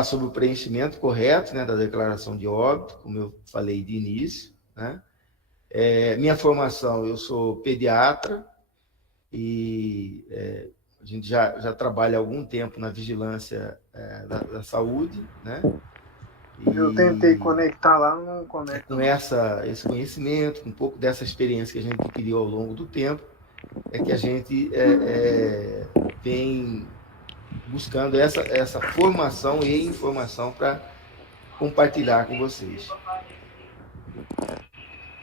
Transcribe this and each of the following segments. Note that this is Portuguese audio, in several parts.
falar sobre o preenchimento correto, né, da declaração de óbito, como eu falei de início, né? Minha formação, eu sou pediatra e a gente já trabalha há algum tempo na vigilância da saúde, né? Eu tentei E conectar lá, não é conecta com não. esse conhecimento, com um pouco dessa experiência que a gente adquiriu ao longo do tempo, que a gente vem buscando essa formação e informação para compartilhar com vocês.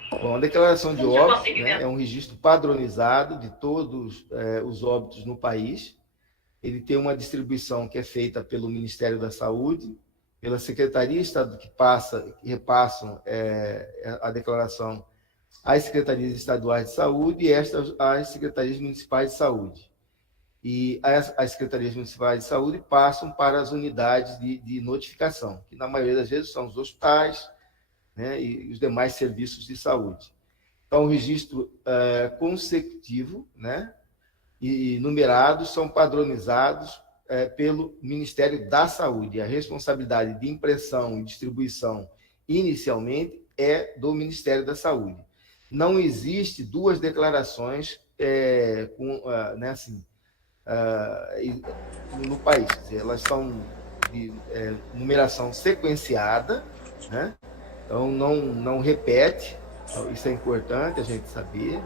Bom, a declaração de óbito, né, é um registro padronizado de todos os óbitos no país. Ele tem uma distribuição que é feita pelo Ministério da Saúde, pela Secretaria de Estado, que repassam a declaração às secretarias estaduais de saúde e estas às secretarias municipais de saúde. E as secretarias municipais de saúde passam para as unidades de notificação, que na maioria das vezes são os hospitais, né, e os demais serviços de saúde. Então, o registro consecutivo, né, e numerados são padronizados pelo Ministério da Saúde. A responsabilidade de impressão e distribuição, inicialmente, é do Ministério da Saúde. Não existe duas declarações né, assim, no país. Quer dizer, elas são de numeração sequenciada, né? Então não repete. Então, isso é importante a gente saber.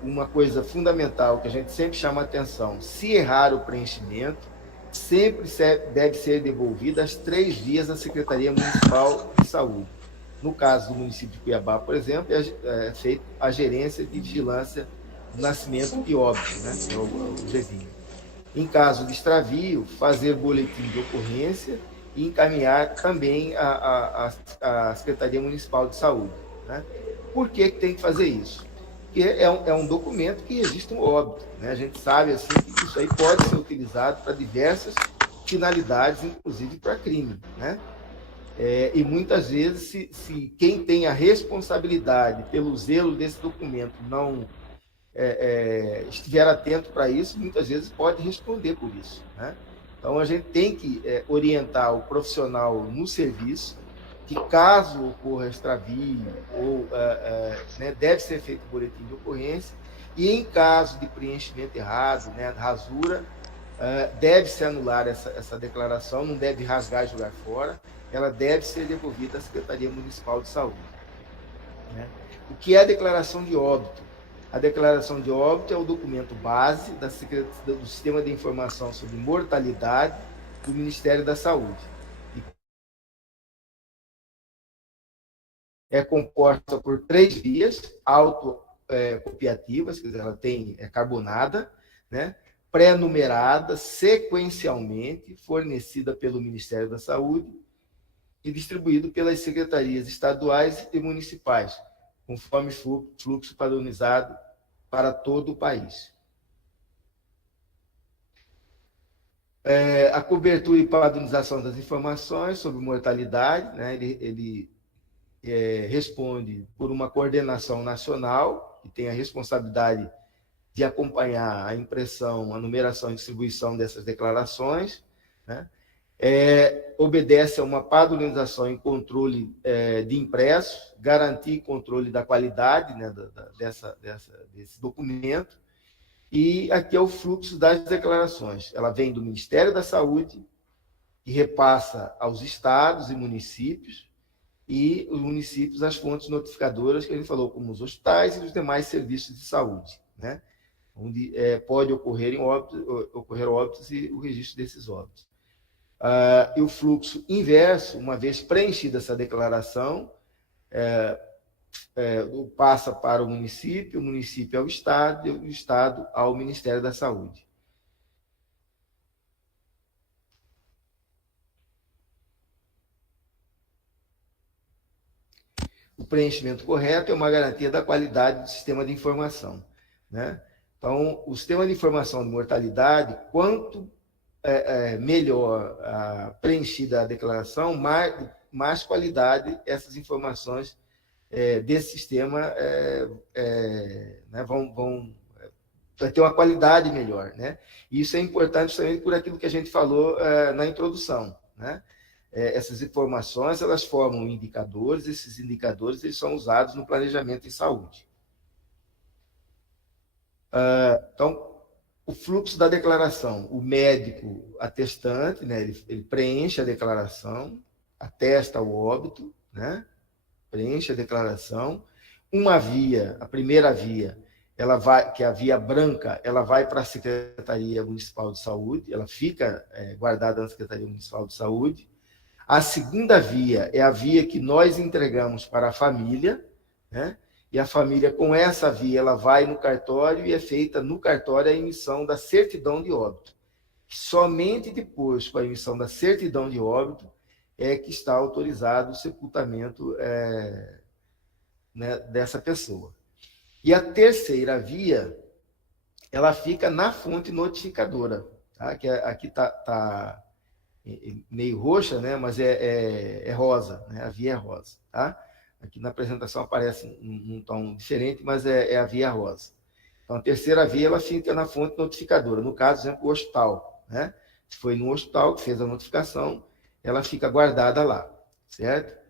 Uma coisa fundamental que a gente sempre chama a atenção: se errar o preenchimento, sempre deve ser devolvido às 3 vias à Secretaria Municipal de Saúde. No caso do município de Cuiabá, por exemplo, é feita a gerência de vigilância do nascimento e óbito, né? Que é o GEVIN. Em caso de extravio, fazer boletim de ocorrência e encaminhar também a Secretaria Municipal de Saúde, né? Por que tem que fazer isso? Porque é um documento que registra um óbito, né? A gente sabe assim, que isso aí pode ser utilizado para diversas finalidades, inclusive para crime, né? E muitas vezes, se quem tem a responsabilidade pelo zelo desse documento não estiver atento para isso, muitas vezes pode responder por isso, né? Então, a gente tem que orientar o profissional no serviço que, caso ocorra extravio, ou, né, deve ser feito boletim de ocorrência, e em caso de preenchimento errado, né, rasura, deve-se anular essa declaração, não deve rasgar e jogar fora, ela deve ser devolvida à Secretaria Municipal de Saúde, né? O que é a declaração de óbito? A declaração de óbito é o documento base do Sistema de Informação sobre Mortalidade do Ministério da Saúde. É composta por 3 vias autocopiativas, quer dizer, ela é carbonada, né? Pré-numerada, sequencialmente, fornecida pelo Ministério da Saúde e distribuído pelas secretarias estaduais e municipais, conforme fluxo padronizado para todo o país. A cobertura e padronização das informações sobre mortalidade, né, ele responde por uma coordenação nacional, que tem a responsabilidade de acompanhar a impressão, a numeração e distribuição dessas declarações, né? Obedece a uma padronização e controle de impresso, garantir controle da qualidade, né, desse documento, e aqui é o fluxo das declarações. Ela vem do Ministério da Saúde, que repassa aos estados e municípios, e os municípios as fontes notificadoras, que a gente falou, como os hospitais e os demais serviços de saúde, né? Onde pode ocorrer óbitos e o registro desses óbitos. E o fluxo inverso, uma vez preenchida essa declaração, passa para o município ao Estado e o Estado ao Ministério da Saúde. O preenchimento correto é uma garantia da qualidade do sistema de informação, né? Então, o sistema de informação de mortalidade, quanto melhor preenchida a declaração, mais qualidade essas informações desse sistema né, vão vai ter uma qualidade melhor, né? E isso é importante também por aquilo que a gente falou na introdução, né? Essas informações, elas formam indicadores, esses indicadores eles são usados no planejamento em saúde. Então, o fluxo da declaração, o médico atestante, né, ele preenche a declaração, atesta o óbito, né, preenche a declaração, uma via, a primeira via, ela vai, que é a via branca, ela vai para a Secretaria Municipal de Saúde, ela fica guardada na Secretaria Municipal de Saúde. A segunda via é a via que nós entregamos para a família, né? E a família, com essa via, ela vai no cartório e é feita no cartório a emissão da certidão de óbito. Somente depois, com a emissão da certidão de óbito, é que está autorizado o sepultamento né, dessa pessoa. E a terceira via, ela fica na fonte notificadora, tá? Que aqui está meio roxa, né? Mas é rosa, né? A via é rosa, tá? Aqui na apresentação aparece um tom diferente, mas é a via rosa. Então, a terceira via, ela fica na fonte notificadora. No caso, por exemplo, o hospital, né? Se foi no hospital que fez a notificação, ela fica guardada lá, certo?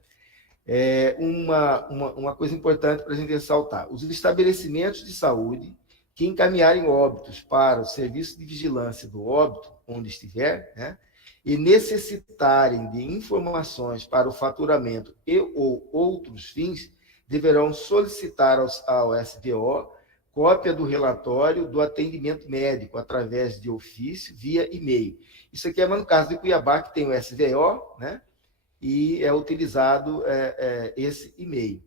Uma coisa importante para a gente ressaltar: os estabelecimentos de saúde que encaminharem óbitos para o serviço de vigilância do óbito, onde estiver, né, e necessitarem de informações para o faturamento e ou outros fins, deverão solicitar ao SVO cópia do relatório do atendimento médico através de ofício, via e-mail. Isso aqui é no caso de Cuiabá, que tem o SVO, né? E é utilizado esse e-mail.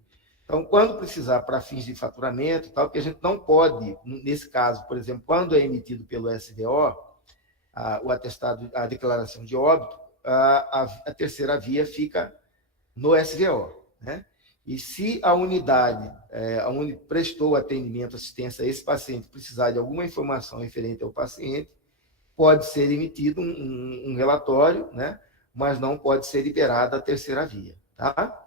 Então, quando precisar para fins de faturamento, tal, que a gente não pode, nesse caso, por exemplo, quando é emitido pelo SVO, o atestado, a declaração de óbito, a terceira via fica no SVO, né? E se a unidade onde prestou atendimento, assistência a esse paciente, precisar de alguma informação referente ao paciente, pode ser emitido um relatório, né? Mas não pode ser liberada a terceira via, tá?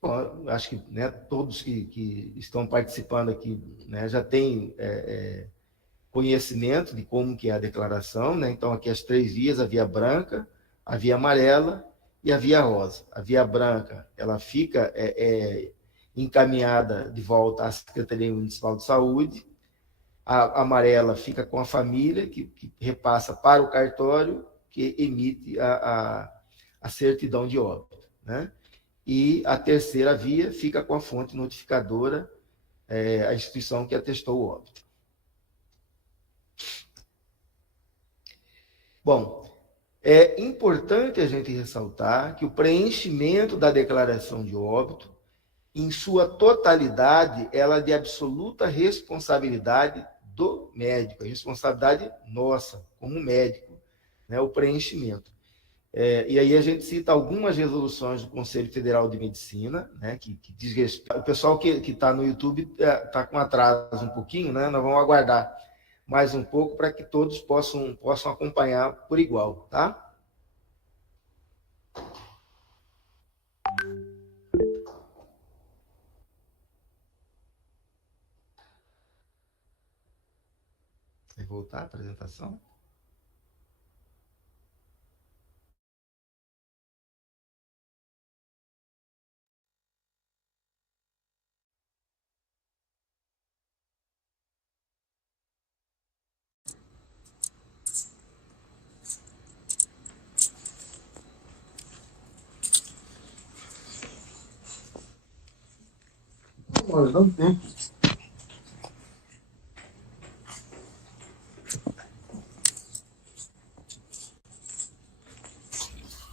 Bom, acho que, né, todos que estão participando aqui, né, já têm conhecimento de como que é a declaração, né? Então, aqui as três vias: a via branca, a via amarela e a via rosa. A via branca, ela fica encaminhada de volta à Secretaria Municipal de Saúde. A amarela fica com a família, que repassa para o cartório, que emite a certidão de óbito, né? E a terceira via fica com a fonte notificadora, a instituição que atestou o óbito. Bom, é importante a gente ressaltar que o preenchimento da declaração de óbito, em sua totalidade, ela é de absoluta responsabilidade do médico, é responsabilidade nossa, como médico, né, o preenchimento. E aí a gente cita algumas resoluções do Conselho Federal de Medicina, né, que diz respeito. O pessoal que está no YouTube está com atraso um pouquinho, né? Nós vamos aguardar mais um pouco para que todos possam acompanhar por igual, tá? Vai voltar a apresentação? Mas não tem.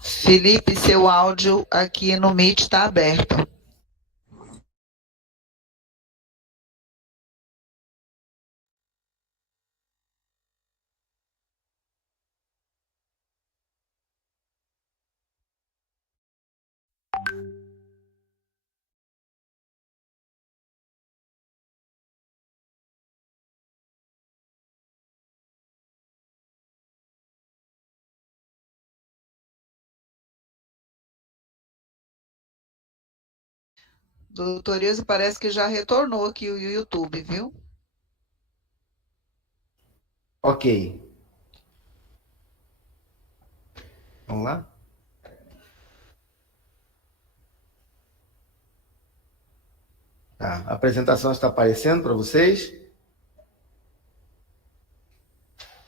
Felipe, seu áudio aqui no Meet está aberto. Doutor Ilse parece que já retornou aqui o YouTube, viu? Ok. Vamos lá? Tá. A apresentação está aparecendo para vocês?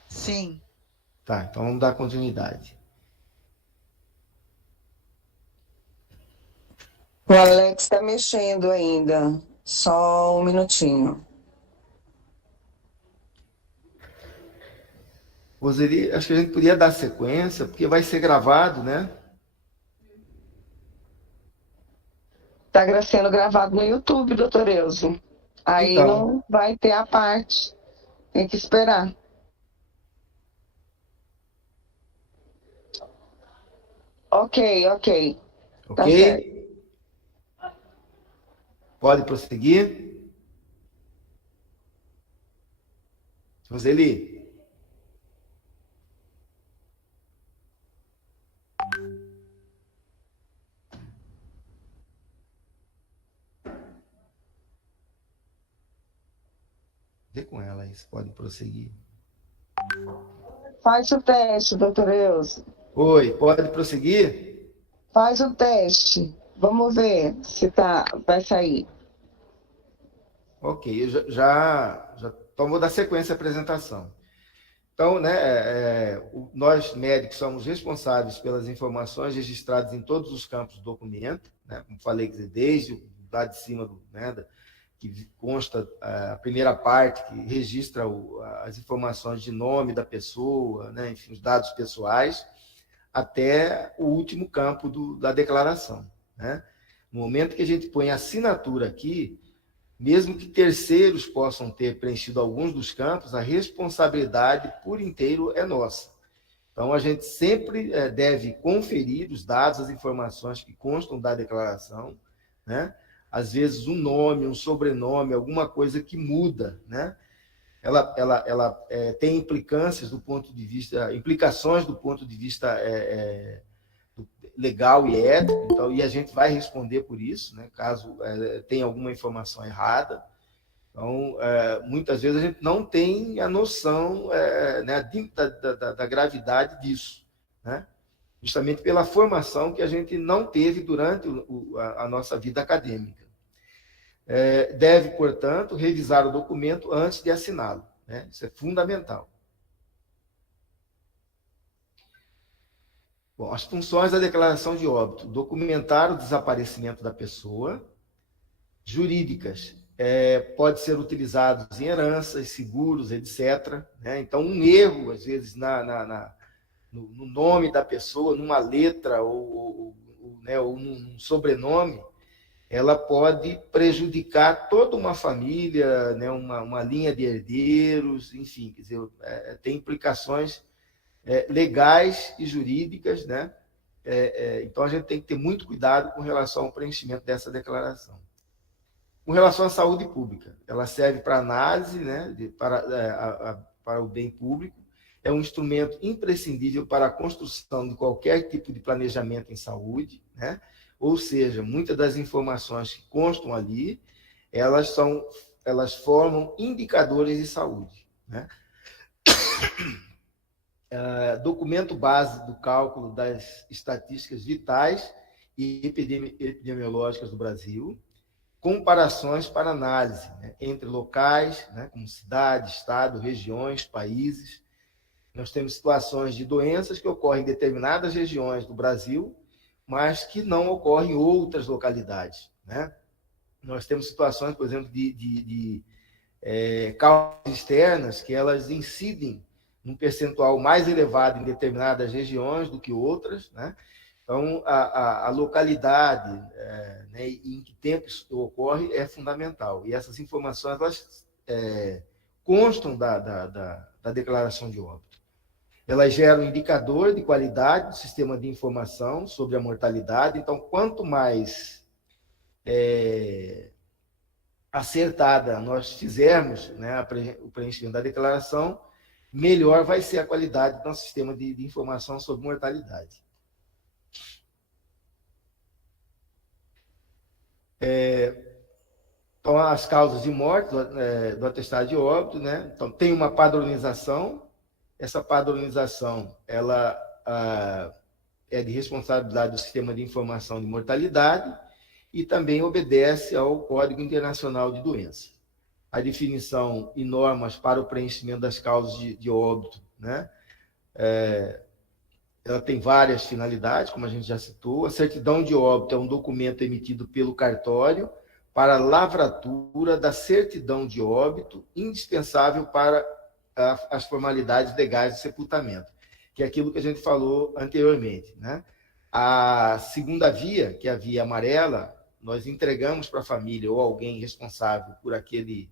Sim. Tá, então vamos dar continuidade. O Alex está mexendo ainda. Só um minutinho. Roseli, acho que a gente podia dar sequência, porque vai ser gravado, né? Está sendo gravado no YouTube, doutor Elzo. Aí Então. não vai ter a parte. Tem que esperar. Ok. Tá certo. Ok? Pode prosseguir? Roseli? Vê com ela isso, pode prosseguir. Faz o teste, doutor Elzo. Oi, pode prosseguir? Faz o teste. Vamos ver se vai sair. Ok, eu então vou dar sequência à apresentação. Então, né, nós médicos somos responsáveis pelas informações registradas em todos os campos do documento, né, como falei, desde o lado de cima que consta a primeira parte, que registra as informações de nome da pessoa, né, enfim, os dados pessoais, até o último campo da declaração. Né? No momento que a gente põe a assinatura aqui, mesmo que terceiros possam ter preenchido alguns dos campos, a responsabilidade por inteiro é nossa. Então, a gente sempre deve conferir os dados, as informações que constam da declaração, né? Às vezes um nome, um sobrenome, alguma coisa que muda, né? Ela tem implicações do ponto de vista legal e ético, então, e a gente vai responder por isso, né, caso tenha alguma informação errada. Então, muitas vezes a gente não tem a noção né, da gravidade disso, né? Justamente pela formação que a gente não teve durante a nossa vida acadêmica. Deve, portanto, revisar o documento antes de assiná-lo, né? Isso é fundamental. Bom, as funções da declaração de óbito: documentar o desaparecimento da pessoa. Jurídicas: pode ser utilizados em heranças, seguros, etc. Né? Então, um erro, às vezes, no nome da pessoa, numa letra ou num sobrenome, ela pode prejudicar toda uma família, né? uma linha de herdeiros, enfim, quer dizer, tem implicações legais e jurídicas, né? Então, a gente tem que ter muito cuidado com relação ao preenchimento dessa declaração. Com relação à saúde pública, ela serve para análise, né, para o bem público, é um instrumento imprescindível para a construção de qualquer tipo de planejamento em saúde, né? Ou seja, muitas das informações que constam ali, elas formam indicadores de saúde, né? Documento base do cálculo das estatísticas vitais e epidemiológicas do Brasil, comparações para análise, né, entre locais, né, como cidade, estado, regiões, países. Nós temos situações de doenças que ocorrem em determinadas regiões do Brasil, mas que não ocorrem em outras localidades. Né? Nós temos situações, por exemplo, de causas externas que elas incidem num percentual mais elevado em determinadas regiões do que outras, né? Então, a localidade, né, e em que tempo isso ocorre é fundamental. E essas informações elas constam da declaração de óbito. Elas geram um indicador de qualidade do sistema de informação sobre a mortalidade. Então, quanto mais acertada nós fizermos, né, o preenchimento da declaração, melhor vai ser a qualidade do nosso sistema de informação sobre mortalidade. Então, as causas de morte do atestado de óbito, né? Então, tem uma padronização. Essa padronização, ela é de responsabilidade do Sistema de Informação de Mortalidade e também obedece ao Código Internacional de Doenças. A definição e normas para o preenchimento das causas de óbito, né? Ela tem várias finalidades, como a gente já citou. A certidão de óbito é um documento emitido pelo cartório para a lavratura da certidão de óbito, indispensável para as formalidades legais do sepultamento, que é aquilo que a gente falou anteriormente, né? A segunda via, que é a via amarela, nós entregamos para a família ou alguém responsável por aquele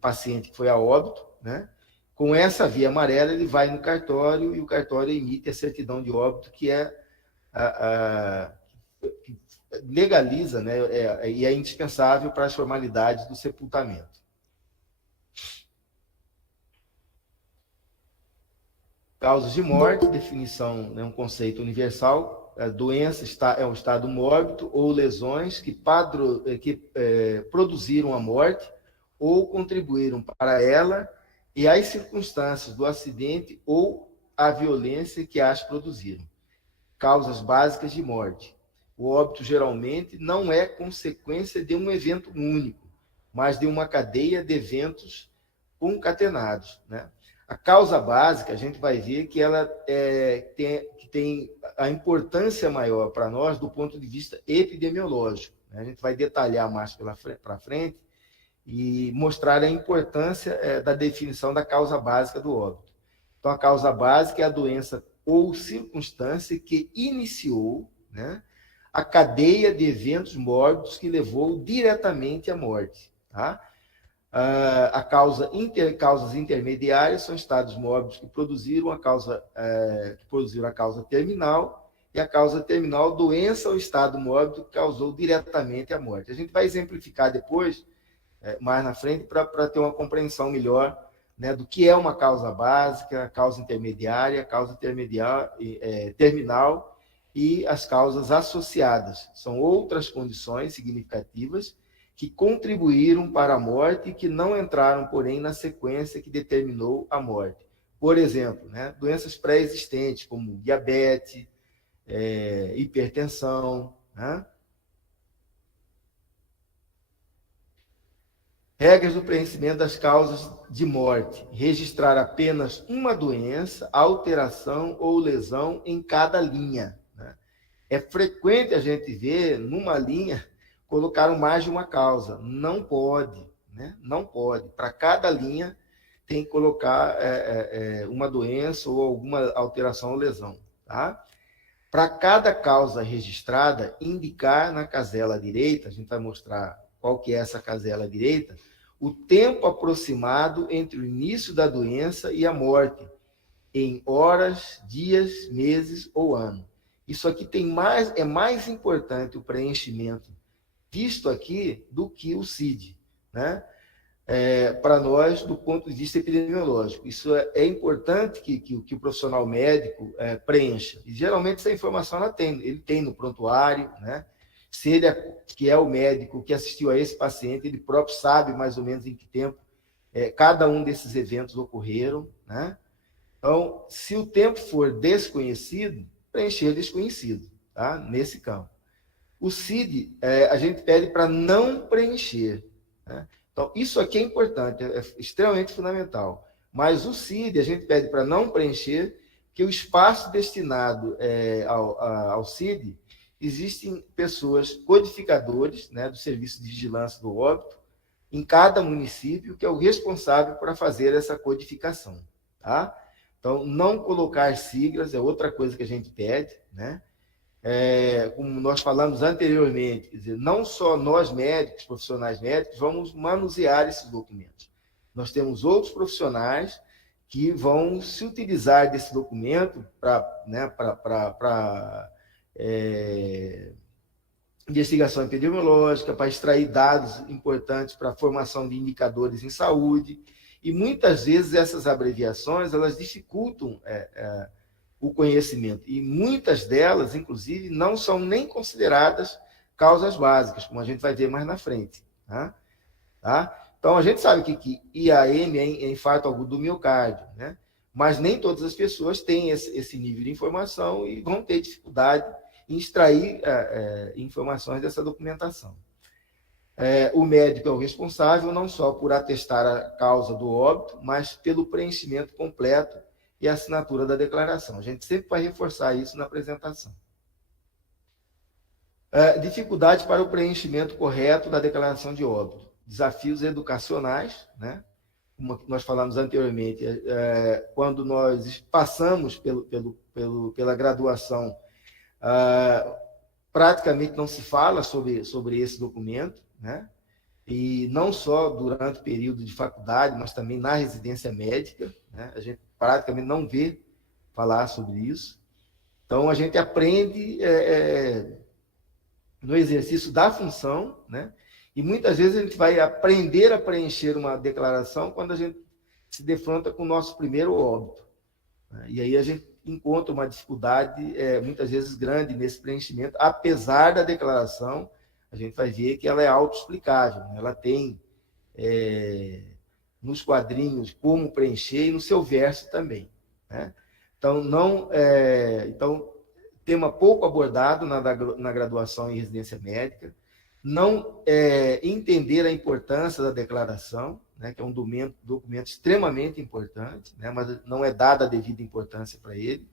paciente que foi a óbito, né? Com essa via amarela, ele vai no cartório e o cartório emite a certidão de óbito, que que legaliza, né? E é indispensável para as formalidades do sepultamento. Causas de morte, definição, né, um conceito universal. A doença é um estado mórbido ou lesões que produziram a morte ou contribuíram para ela e as circunstâncias do acidente ou a violência que as produziram. Causas básicas de morte. O óbito geralmente não é consequência de um evento único, mas de uma cadeia de eventos concatenados, né? A causa básica, a gente vai ver que ela tem a importância maior para nós do ponto de vista epidemiológico, né? A gente vai detalhar mais para frente e mostrar a importância da definição da causa básica do óbito. Então, a causa básica é a doença ou circunstância que iniciou, né, a cadeia de eventos mórbidos que levou diretamente à morte, tá? Causas intermediárias são estados mórbidos que produziram a causa terminal, e a causa terminal, doença ou estado mórbido que causou diretamente a morte. A gente vai exemplificar depois, mais na frente, para ter uma compreensão melhor, né, do que é uma causa básica, causa intermediária, causa terminal e as causas associadas. São outras condições significativas que contribuíram para a morte e que não entraram, porém, na sequência que determinou a morte. Por exemplo, né, doenças pré-existentes, como diabetes, hipertensão, né? Regras do preenchimento das causas de morte. Registrar apenas uma doença, alteração ou lesão em cada linha, né? É frequente a gente ver, numa linha, colocaram mais de uma causa. Não pode, né? Não pode. Para cada linha, tem que colocar uma doença ou alguma alteração ou lesão, tá? Para cada causa registrada, indicar na casela direita, a gente vai mostrar qual que é essa casela direita, o tempo aproximado entre o início da doença e a morte, em horas, dias, meses ou ano. Isso aqui é mais importante o preenchimento disto aqui do que o CID, né? Para nós, do ponto de vista epidemiológico. Isso é importante que o profissional médico preencha. E, geralmente, essa informação ele tem no prontuário, né? Se ele que é o médico que assistiu a esse paciente, ele próprio sabe mais ou menos em que tempo cada um desses eventos ocorreram, né? Então, se o tempo for desconhecido, preencher desconhecido, tá? Nesse campo. O CID, a gente pede para não preencher, né? Então, isso aqui é importante, é extremamente fundamental. Mas o CID, a gente pede para não preencher, que o espaço destinado ao CID, existem pessoas codificadores, né, do Serviço de Vigilância do Óbito, em cada município, que é o responsável para fazer essa codificação, tá? Então, não colocar siglas é outra coisa que a gente pede, né? Como nós falamos anteriormente, quer dizer, não só nós médicos, profissionais médicos, vamos manusear esses documentos. Nós temos outros profissionais que vão se utilizar desse documento para, né, investigação epidemiológica, para extrair dados importantes para a formação de indicadores em saúde, e muitas vezes essas abreviações elas dificultam o conhecimento, e muitas delas, inclusive, não são nem consideradas causas básicas, como a gente vai ver mais na frente. Tá? Então, a gente sabe que IAM é infarto agudo do miocárdio, né? Mas nem todas as pessoas têm esse nível de informação e vão ter dificuldade em extrair informações dessa documentação. O médico é o responsável não só por atestar a causa do óbito, mas pelo preenchimento completo e assinatura da declaração. A gente sempre vai reforçar isso na apresentação. Dificuldade para o preenchimento correto da declaração de óbito. Desafios educacionais, né? Como nós falamos anteriormente, quando nós passamos pela graduação, praticamente não se fala sobre esse documento, né? E não só durante o período de faculdade, mas também na residência médica, né? A gente praticamente não vê falar sobre isso. Então, a gente aprende no exercício da função, né? E muitas vezes a gente vai aprender a preencher uma declaração quando a gente se defronta com o nosso primeiro óbito, né? E aí a gente encontra uma dificuldade muitas vezes grande nesse preenchimento, apesar da declaração, a gente vai ver que ela é autoexplicável, né? Ela tem nos quadrinhos como preencher e no seu verso também, né? Então, tema pouco abordado na graduação em residência médica, não entender a importância da declaração, né, que é um documento extremamente importante, né, mas não é dada a devida importância para ele,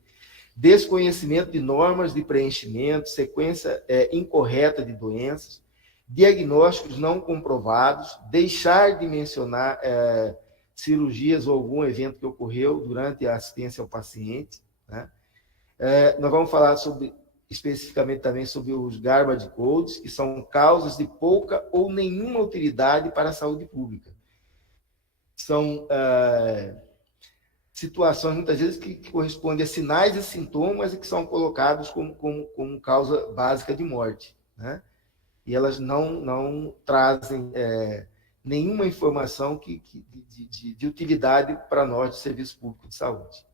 desconhecimento de normas de preenchimento, sequência incorreta de doenças, diagnósticos não comprovados, deixar de mencionar cirurgias ou algum evento que ocorreu durante a assistência ao paciente, né? Nós vamos falar especificamente também sobre os garbage codes, que são causas de pouca ou nenhuma utilidade para a saúde pública. São situações, muitas vezes, que correspondem a sinais e sintomas e que são colocados como causa básica de morte, né? E elas não trazem nenhuma informação de utilidade para nós do Serviço Público de Saúde.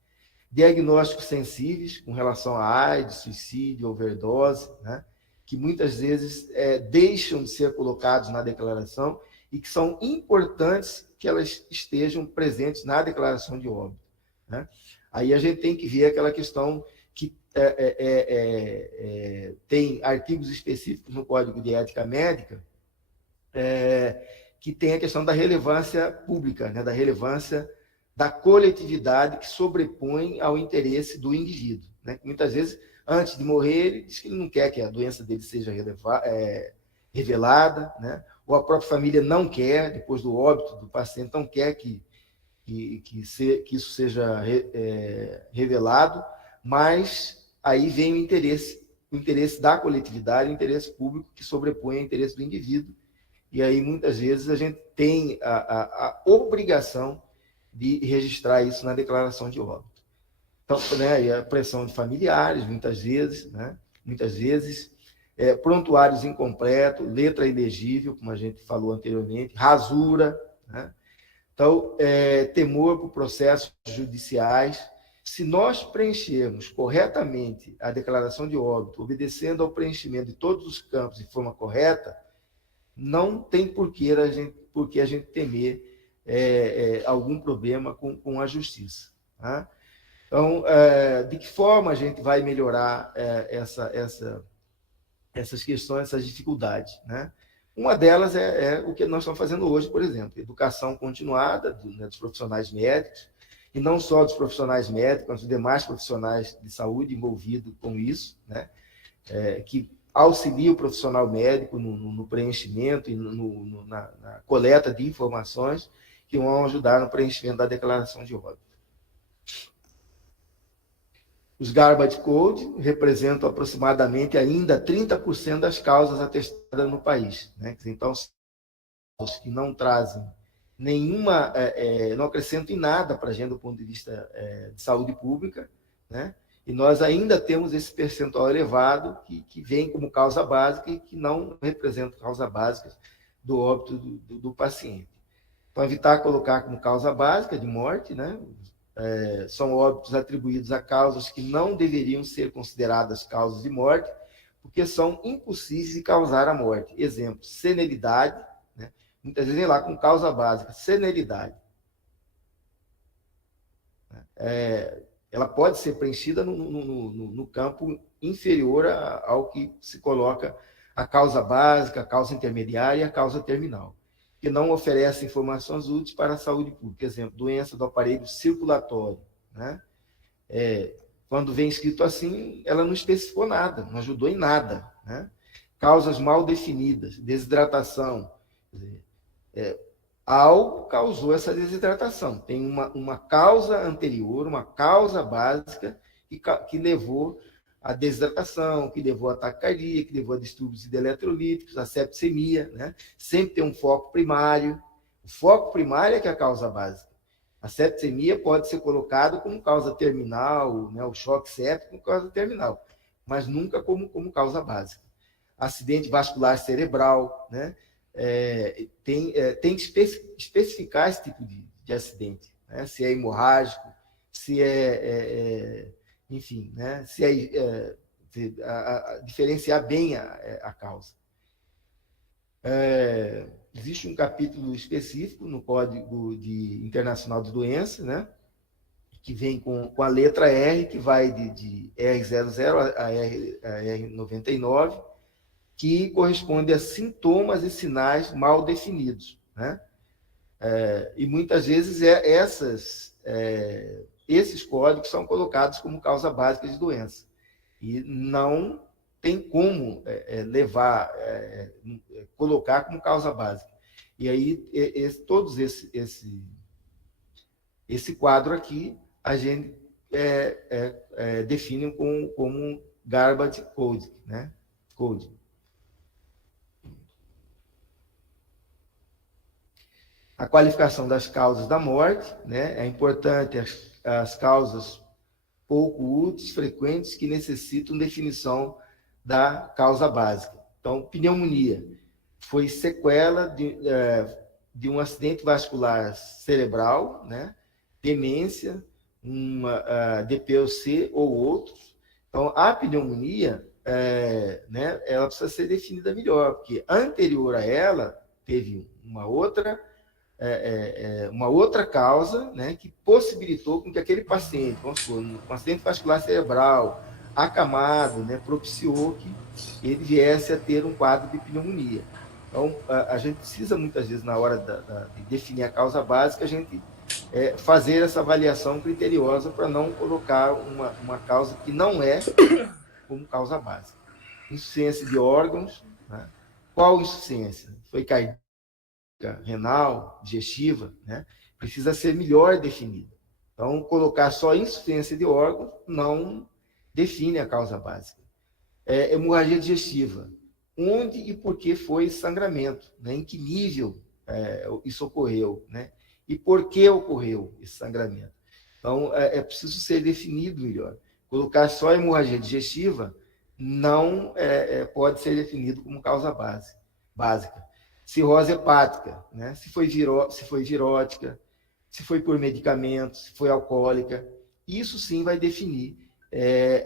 Diagnósticos sensíveis com relação a AIDS, suicídio, overdose, né? Que muitas vezes deixam de ser colocados na declaração e que são importantes que elas estejam presentes na declaração de óbito, né? Aí a gente tem que ver aquela questão que tem artigos específicos no Código de Ética Médica que tem a questão da relevância pública, né? Da relevância da coletividade que sobrepõe ao interesse do indivíduo, né? Muitas vezes, antes de morrer, ele diz que ele não quer que a doença dele seja revelada, né? Ou a própria família não quer, depois do óbito do paciente, não quer que isso seja revelado, mas aí vem o interesse da coletividade, o interesse público que sobrepõe ao interesse do indivíduo, e aí muitas vezes a gente tem a obrigação de registrar isso na declaração de óbito. Então, né, e a pressão de familiares, muitas vezes, né? Muitas vezes, prontuários incompletos, letra ilegível, como a gente falou anteriormente, rasura, né? Então, temor por processos judiciais. Se nós preenchermos corretamente a declaração de óbito, obedecendo ao preenchimento de todos os campos de forma correta, não tem por que a gente temer algum problema com a justiça, tá? Então, de que forma a gente vai melhorar essas questões, essas dificuldades, né? Uma delas é o que nós estamos fazendo hoje, por exemplo, educação continuada dos profissionais médicos, e não só dos profissionais médicos, mas dos demais profissionais de saúde envolvidos com isso, né? Que auxilia o profissional médico no preenchimento e na coleta de informações que vão ajudar no preenchimento da declaração de óbito. Os garbage code representam aproximadamente ainda 30% das causas atestadas no país, né? Então, os que não trazem nenhuma, não acrescentam em nada para a gente do ponto de vista de saúde pública, né? E nós ainda temos esse percentual elevado que vem como causa básica e que não representa causa básica do óbito do paciente. Então, evitar colocar como causa básica de morte, né? São óbitos atribuídos a causas que não deveriam ser consideradas causas de morte, porque são impossíveis de causar a morte. Exemplo, senilidade, né? Muitas vezes vem lá com causa básica, senilidade. Ela pode ser preenchida no campo inferior ao que se coloca a causa básica, a causa intermediária e a causa terminal, que não oferece informações úteis para a saúde pública. Exemplo, doença do aparelho circulatório, né? Quando vem escrito assim, ela não especificou nada, não ajudou em nada, né? Causas mal definidas, desidratação. Algo causou essa desidratação. Tem uma causa anterior, uma causa básica que levou à desidratação, que levou a taquicardia, que levou a distúrbios eletrolíticos, a septicemia, né? Sempre tem um foco primário. O foco primário é que é a causa básica. A septicemia pode ser colocada como causa terminal, né? O choque séptico como causa terminal, mas nunca como causa básica. Acidente vascular cerebral, né? Tem que especificar esse tipo de acidente, né? Se é hemorrágico, se enfim, né? Diferenciar bem a causa. Existe um capítulo específico no Código Internacional de Doenças, né? Que vem com a letra R, que vai de R00 a R99, que corresponde a sintomas e sinais mal definidos, né? E muitas vezes esses códigos são colocados como causa básica de doença. E não tem como colocar como causa básica. E aí, todos esse quadro aqui, a gente define como garbage code, né? Code. A qualificação das causas da morte, né? É importante as causas pouco úteis, frequentes, que necessitam definição da causa básica. Então, pneumonia foi sequela de um acidente vascular cerebral, né? Demência, uma DPOC ou outros. Então, a pneumonia, né? Ela precisa ser definida melhor, porque anterior a ela teve uma outra causa, né, que possibilitou com que aquele paciente, vamos supor, um acidente vascular cerebral acamado, né, propiciou que ele viesse a ter um quadro de pneumonia. Então, a gente precisa, muitas vezes, na hora de definir a causa básica, a gente fazer essa avaliação criteriosa para não colocar uma causa que não é como causa básica. Insuficiência de órgãos, né? Qual insuficiência? Foi cardíaca, renal, digestiva, né? Precisa ser melhor definida. Então, colocar só insuficiência de órgãos não define a causa básica. Hemorragia digestiva. Onde e por que foi esse sangramento? Né? Em que nível isso ocorreu? Né? E por que ocorreu esse sangramento? Então, é preciso ser definido melhor. Colocar só hemorragia digestiva não pode ser definido como causa básica. Cirrose hepática, né? Se foi virótica, se foi por medicamentos, se foi alcoólica, isso sim vai definir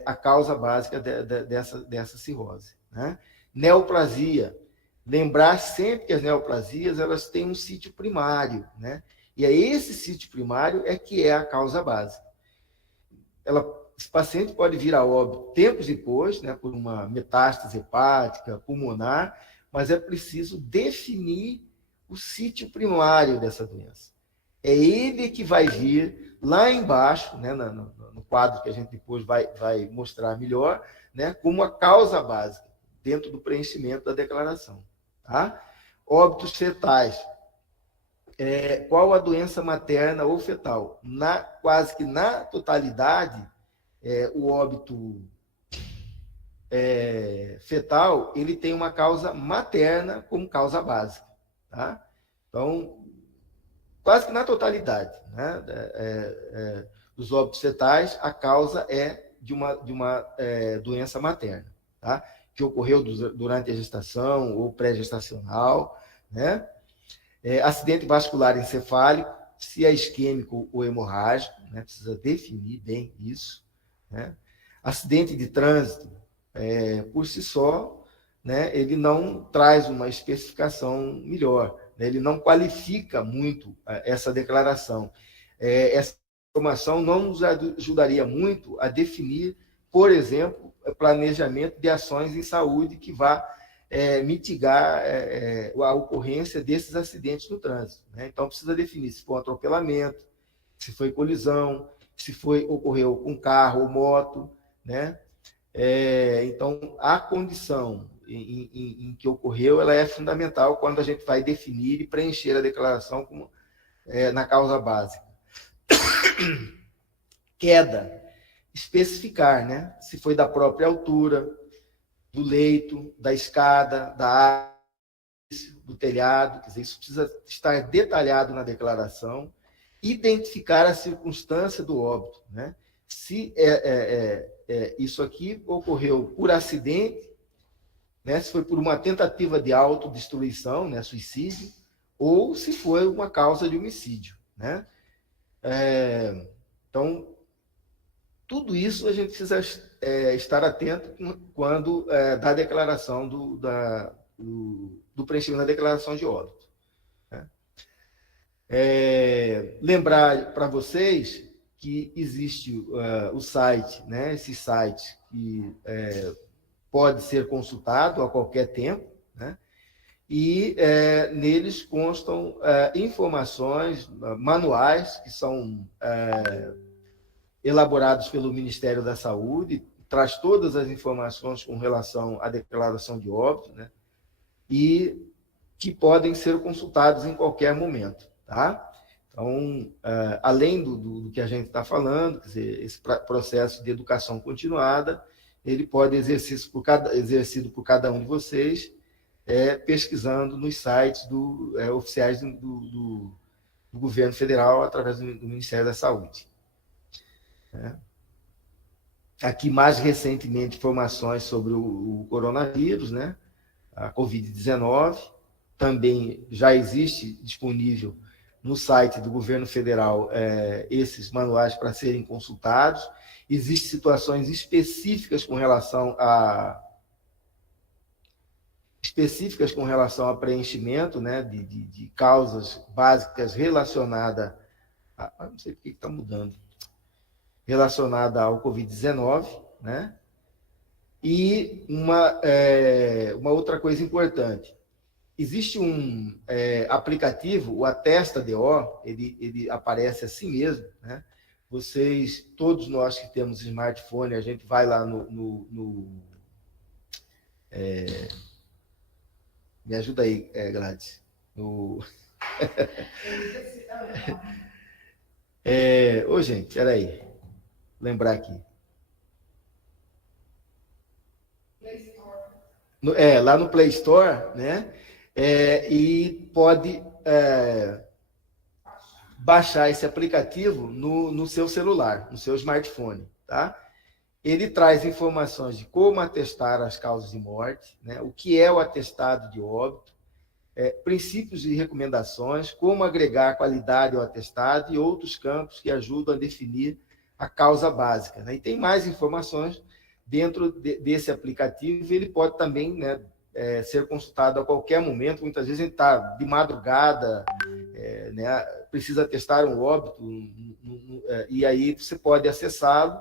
a causa básica dessa cirrose, né? Neoplasia, lembrar sempre que as neoplasias elas têm um sítio primário, né? E esse sítio primário que é a causa básica. Esse paciente pode vir a óbito tempos depois, né, por uma metástase hepática, pulmonar, mas é preciso definir o sítio primário dessa doença. É ele que vai vir lá embaixo, né, no quadro que a gente depois vai mostrar melhor, né, como a causa básica, dentro do preenchimento da declaração. Tá? Óbitos fetais. Qual a doença materna ou fetal? Quase que na totalidade, o óbito fetal, ele tem uma causa materna como causa básica. Tá? Então, quase que na totalidade, né, dos óbitos fetais, a causa é de uma doença materna, tá? Que ocorreu durante a gestação ou pré-gestacional, né? Acidente vascular encefálico, se é isquêmico ou hemorrágico, né? Precisa definir bem isso, né? Acidente de trânsito, por si só, né, ele não traz uma especificação melhor, né, ele não qualifica muito essa declaração. Essa informação não nos ajudaria muito a definir, por exemplo, planejamento de ações em saúde que vá mitigar a ocorrência desses acidentes no trânsito, né? Então, precisa definir se foi um atropelamento, se foi colisão, se ocorreu com carro ou moto, né? Então, a condição em que ocorreu, ela é fundamental quando a gente vai definir e preencher a declaração na causa básica. Queda, especificar, né? Se foi da própria altura, do leito, da escada, da área, do telhado, quer dizer, isso precisa estar detalhado na declaração, identificar a circunstância do óbito, né? Se isso aqui ocorreu por acidente, né? Se foi por uma tentativa de autodestruição, né? Suicídio, ou se foi uma causa de homicídio, né? Então, tudo isso a gente precisa estar atento quando da declaração do preenchimento da declaração de óbito, né? Lembrar para vocês que existe o site, né? Esse site que pode ser consultado a qualquer tempo, né? E neles constam informações, manuais que são elaborados pelo Ministério da Saúde, traz todas as informações com relação à declaração de óbito, né? E que podem ser consultados em qualquer momento, tá? Então, além do que a gente está falando, quer dizer, esse processo de educação continuada, ele pode ser exercido por cada um de vocês, pesquisando nos sites oficiais do governo federal, através do Ministério da Saúde. Aqui, mais recentemente, informações sobre o coronavírus, né? A Covid-19, também já existe disponível no site do governo federal esses manuais para serem consultados. Existem situações específicas com relação a preenchimento, né, de causas básicas relacionadas não sei por que está mudando, relacionada ao Covid-19, né? E uma outra coisa importante, existe um aplicativo, o Atesta.do, ele aparece assim mesmo, né? Vocês, todos nós que temos smartphone, a gente vai lá me ajuda aí, Gladys. Gente, peraí. Lembrar aqui. Lá no Play Store, né? E pode baixar esse aplicativo no seu celular, no seu smartphone, tá? Ele traz informações de como atestar as causas de morte, né? O que é o atestado de óbito, princípios e recomendações, como agregar qualidade ao atestado e outros campos que ajudam a definir a causa básica, né? E tem mais informações dentro desse aplicativo. Ele pode também, né, ser consultado a qualquer momento. Muitas vezes a gente está de madrugada, né, precisa testar um óbito, e aí você pode acessá-lo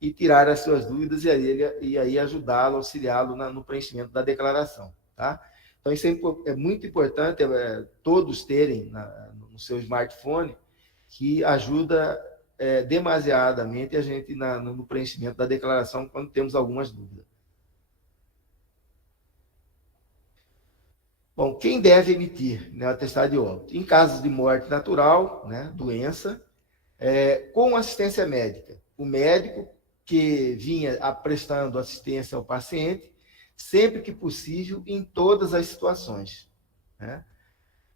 e tirar as suas dúvidas e aí ajudá-lo, auxiliá-lo no preenchimento da declaração, tá? Então, isso é muito importante todos terem no seu smartphone, que ajuda demasiadamente a gente no preenchimento da declaração quando temos algumas dúvidas. Bom, quem deve emitir, né, o atestado de óbito? Em casos de morte natural, né, doença, com assistência médica. O médico que vinha prestando assistência ao paciente, sempre que possível, em todas as situações, né?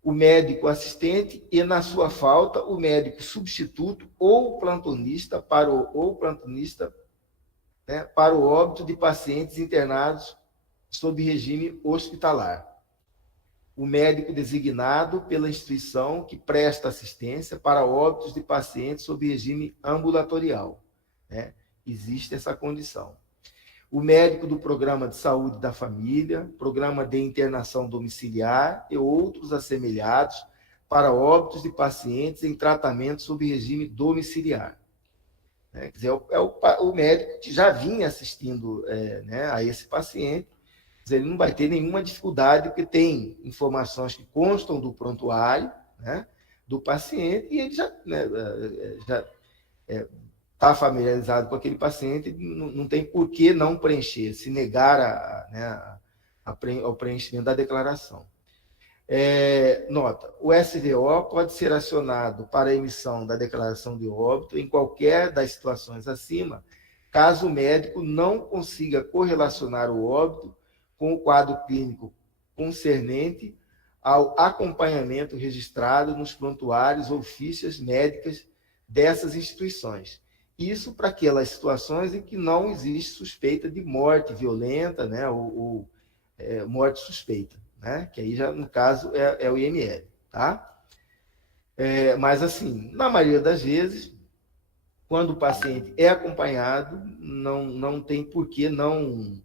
O médico assistente e, na sua falta, o médico substituto ou plantonista né, para o óbito de pacientes internados sob regime hospitalar. O médico designado pela instituição que presta assistência para óbitos de pacientes sob regime ambulatorial, né? Existe essa condição. o médico do programa de saúde da família, programa de internação domiciliar e outros assemelhados para óbitos de pacientes em tratamento sob regime domiciliar. Quer dizer, o médico que já vinha assistindo a esse paciente, ele não vai ter nenhuma dificuldade, porque tem informações que constam do prontuário, né, do paciente, e ele já está familiarizado com aquele paciente, não tem por que não preencher, se negar ao preenchimento da declaração. Nota, o SVO pode ser acionado para a emissão da declaração de óbito em qualquer das situações acima, caso o médico não consiga correlacionar o óbito com o quadro clínico concernente ao acompanhamento registrado nos prontuários ou fichas médicas dessas instituições. Isso para aquelas situações em que não existe suspeita de morte violenta, né, ou morte suspeita, né, que aí já, no caso, é o IML. Tá? Mas, assim, na maioria das vezes, quando o paciente é acompanhado, não tem por que não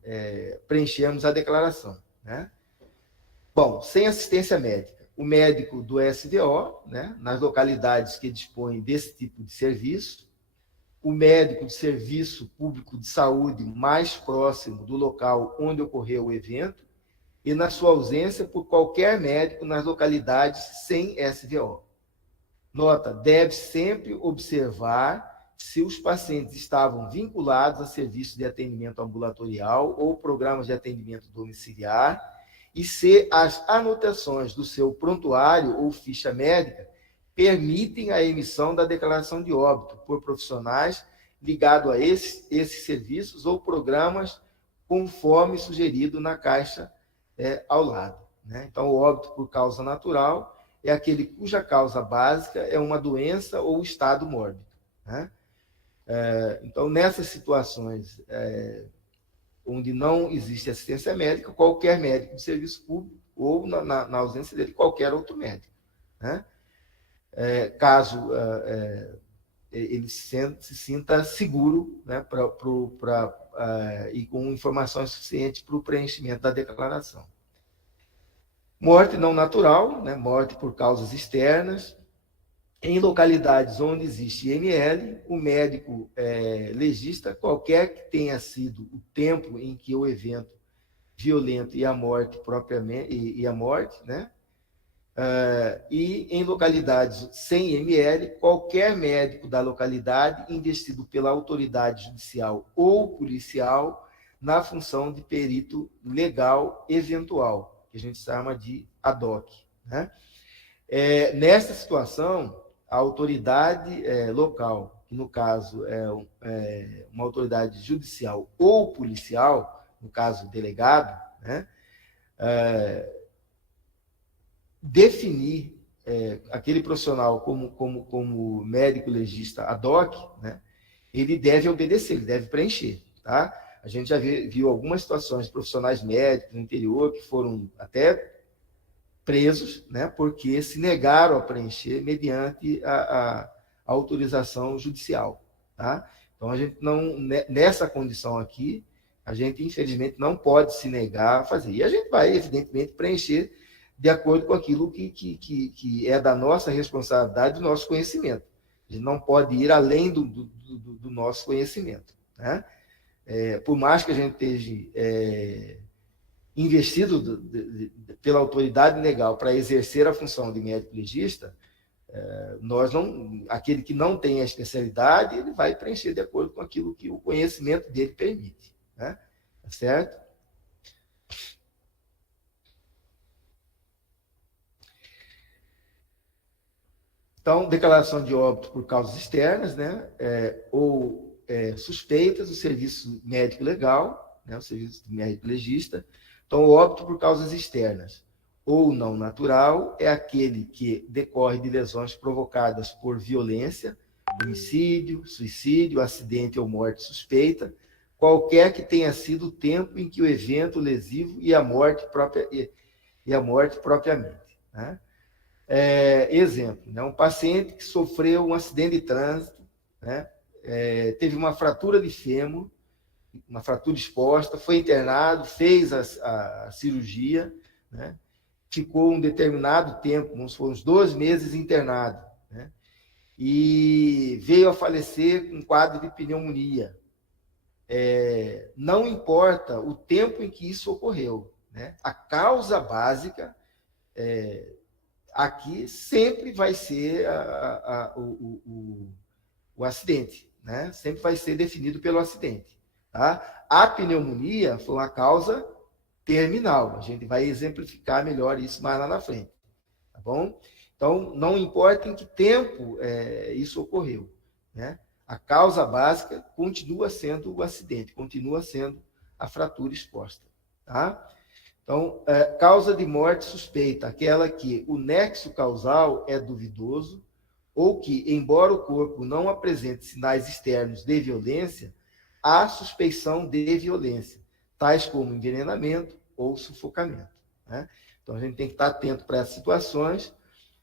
preenchermos a declaração. Né? Bom, sem assistência médica, o médico do SVO, né, nas localidades que dispõem desse tipo de serviço, o médico de serviço público de saúde mais próximo do local onde ocorreu o evento, e, na sua ausência, por qualquer médico nas localidades sem SVO. Nota, deve sempre observar se os pacientes estavam vinculados a serviços de atendimento ambulatorial ou programas de atendimento domiciliar, e se as anotações do seu prontuário ou ficha médica permitem a emissão da declaração de óbito por profissionais ligados a esses serviços ou programas, conforme sugerido na caixa ao lado. Né? Então, o óbito por causa natural é aquele cuja causa básica é uma doença ou estado mórbido. Né? Então, nessas situações onde não existe assistência médica, qualquer médico de serviço público ou, na ausência dele, qualquer outro médico. Né? Caso ele se sinta seguro, né, e com informações suficientes para o preenchimento da declaração. Morte não natural, né, morte por causas externas. Em localidades onde existe IML, o médico legista, qualquer que tenha sido o tempo em que o evento violento e a morte propriamente, né? E em localidades sem IML, qualquer médico da localidade investido pela autoridade judicial ou policial na função de perito legal eventual, que a gente chama de ad hoc. Né? Nesta situação, a autoridade local, que no caso é uma autoridade judicial ou policial, no caso delegado, né? Definir aquele profissional como médico legista ad hoc, né? Ele deve obedecer, ele deve preencher. Tá? A gente já viu algumas situações de profissionais médicos no interior que foram até presos, né, porque se negaram a preencher mediante a autorização judicial. Tá? Então, a gente não, nessa condição aqui, a gente, infelizmente, não pode se negar a fazer. E a gente vai, evidentemente, preencher de acordo com aquilo que é da nossa responsabilidade, do nosso conhecimento. A gente não pode ir além do nosso conhecimento. Né? Por mais que a gente esteja investido pela autoridade legal para exercer a função de médico legista, aquele que não tem a especialidade, ele vai preencher de acordo com aquilo que o conhecimento dele permite. Né? Tá certo? Então, declaração de óbito por causas externas, né? Ou suspeitas, o serviço médico legal, né? O serviço médico legista. Então, o óbito por causas externas ou não natural é aquele que decorre de lesões provocadas por violência, homicídio, suicídio, acidente ou morte suspeita, qualquer que tenha sido o tempo em que o evento lesivo e a morte propriamente. Né? Exemplo, né? Um paciente que sofreu um acidente de trânsito, né? Teve uma fratura de fêmur, uma fratura exposta, foi internado, fez a cirurgia, né? Ficou um determinado tempo, uns 12 meses internado, né? E veio a falecer com quadro de pneumonia. Não importa o tempo em que isso ocorreu, né? A causa básica aqui sempre vai ser o acidente, né? Sempre vai ser definido pelo acidente. Tá? A pneumonia foi uma causa terminal. A gente vai exemplificar melhor isso mais lá na frente. Tá bom? Então, não importa em que tempo isso ocorreu, né? A causa básica continua sendo o acidente, continua sendo a fratura exposta. Tá? Então, causa de morte suspeita, aquela que o nexo causal é duvidoso, ou que, embora o corpo não apresente sinais externos de violência, há suspeição de violência, tais como envenenamento ou sufocamento. Né? Então, a gente tem que estar atento para essas situações,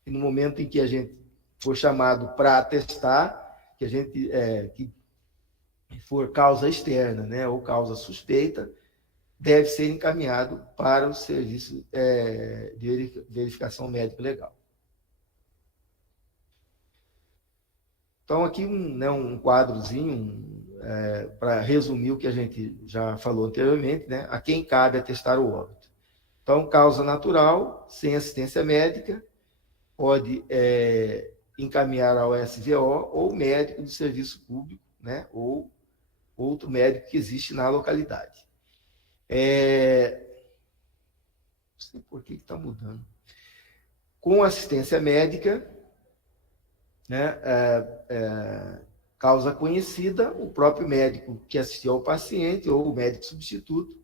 e no momento em que a gente for chamado para atestar, que a gente que for causa externa, né, ou causa suspeita, deve ser encaminhado para o serviço de verificação médico-legal. Então, aqui um quadrozinho para resumir o que a gente já falou anteriormente, né? A quem cabe atestar o óbito. Então, causa natural, sem assistência médica, pode encaminhar ao SVO ou médico do serviço público, né? Ou outro médico que existe na localidade. Não sei por que está mudando. Com assistência médica, né, causa conhecida, o próprio médico que assistiu ao paciente ou o médico substituto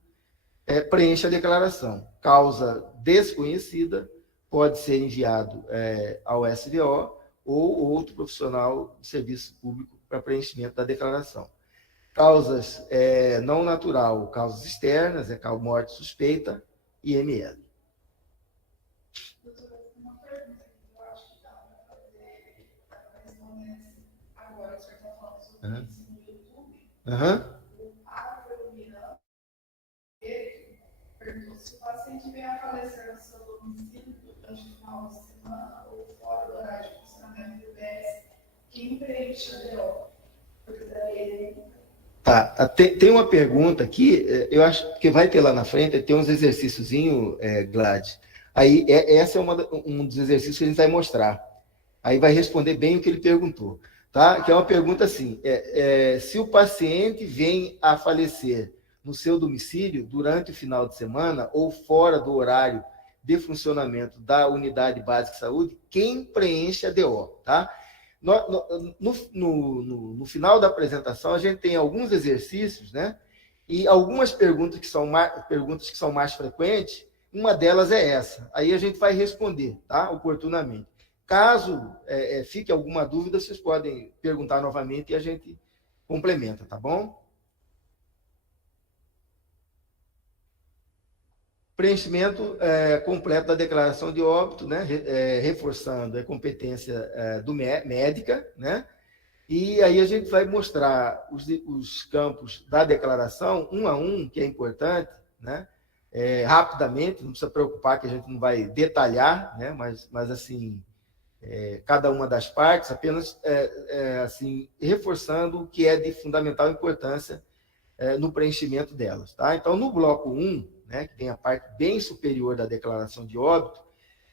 preenche a declaração. Causa desconhecida pode ser enviado ao SVO ou outro profissional do serviço público para preenchimento da declaração. Causas não natural, causas externas, morte suspeita, IML. Perguntou se o paciente vem a falecer no seu domicílio durante o final de semana ou fora do horário de funcionamento do UBS, quem preenche a DO? Porque daí ele... Tá, tem uma pergunta aqui, eu acho que vai ter lá na frente, tem uns exercíciozinhos, Gladys. Aí, essa é um dos exercícios que a gente vai mostrar. Aí vai responder bem o que ele perguntou. Tá? Que é uma pergunta assim, se o paciente vem a falecer no seu domicílio durante o final de semana ou fora do horário de funcionamento da unidade básica de saúde, quem preenche a DO, tá? No final da apresentação, a gente tem alguns exercícios, né? E algumas perguntas que são mais frequentes, uma delas é essa. Aí a gente vai responder, tá? Oportunamente. Caso fique alguma dúvida, vocês podem perguntar novamente e a gente complementa, tá bom? Preenchimento completo da declaração de óbito, né? Reforçando a competência médica, né? E aí a gente vai mostrar os campos da declaração, um a um, que é importante, né? Rapidamente, não precisa preocupar que a gente não vai detalhar, né? Mas assim, cada uma das partes, apenas assim, reforçando o que é de fundamental importância no preenchimento delas. Tá? Então, no bloco 1, né, que tem a parte bem superior da declaração de óbito,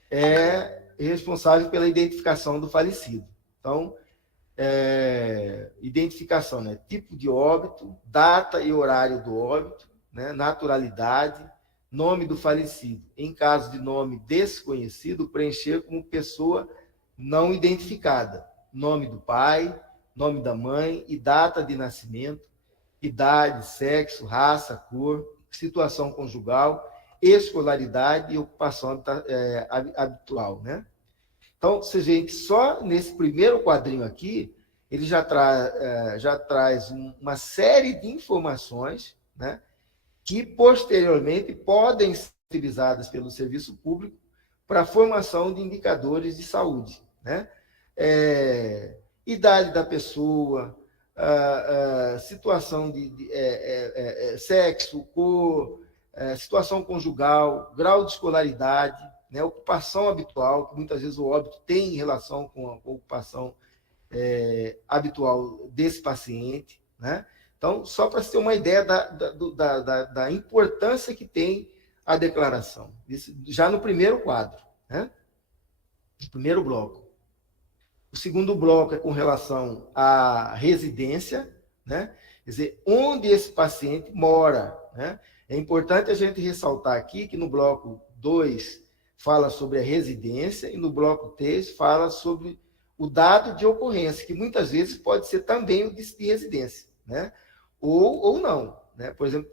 é responsável pela identificação do falecido. Então, identificação, né, tipo de óbito, data e horário do óbito, né, naturalidade, nome do falecido. Em caso de nome desconhecido, preencher como pessoa não identificada. Nome do pai, nome da mãe e data de nascimento, idade, sexo, raça, cor, situação conjugal, escolaridade e ocupação habitual, né? Então, vocês veem que só nesse primeiro quadrinho aqui, ele já traz uma série de informações, né, que posteriormente podem ser utilizadas pelo serviço público para a formação de indicadores de saúde, né? Idade da pessoa, situação de sexo, cor, situação conjugal, grau de escolaridade, né, ocupação habitual, que muitas vezes o óbito tem em relação com a ocupação habitual desse paciente, né? Então, só para você ter uma ideia da importância que tem a declaração, isso, já no primeiro quadro, né? No primeiro bloco. O segundo bloco é com relação à residência, né? Quer dizer, onde esse paciente mora, né? É importante a gente ressaltar aqui que no bloco 2 fala sobre a residência e no bloco 3 fala sobre o dado de ocorrência, que muitas vezes pode ser também o de residência, né? Ou não, né? Por exemplo,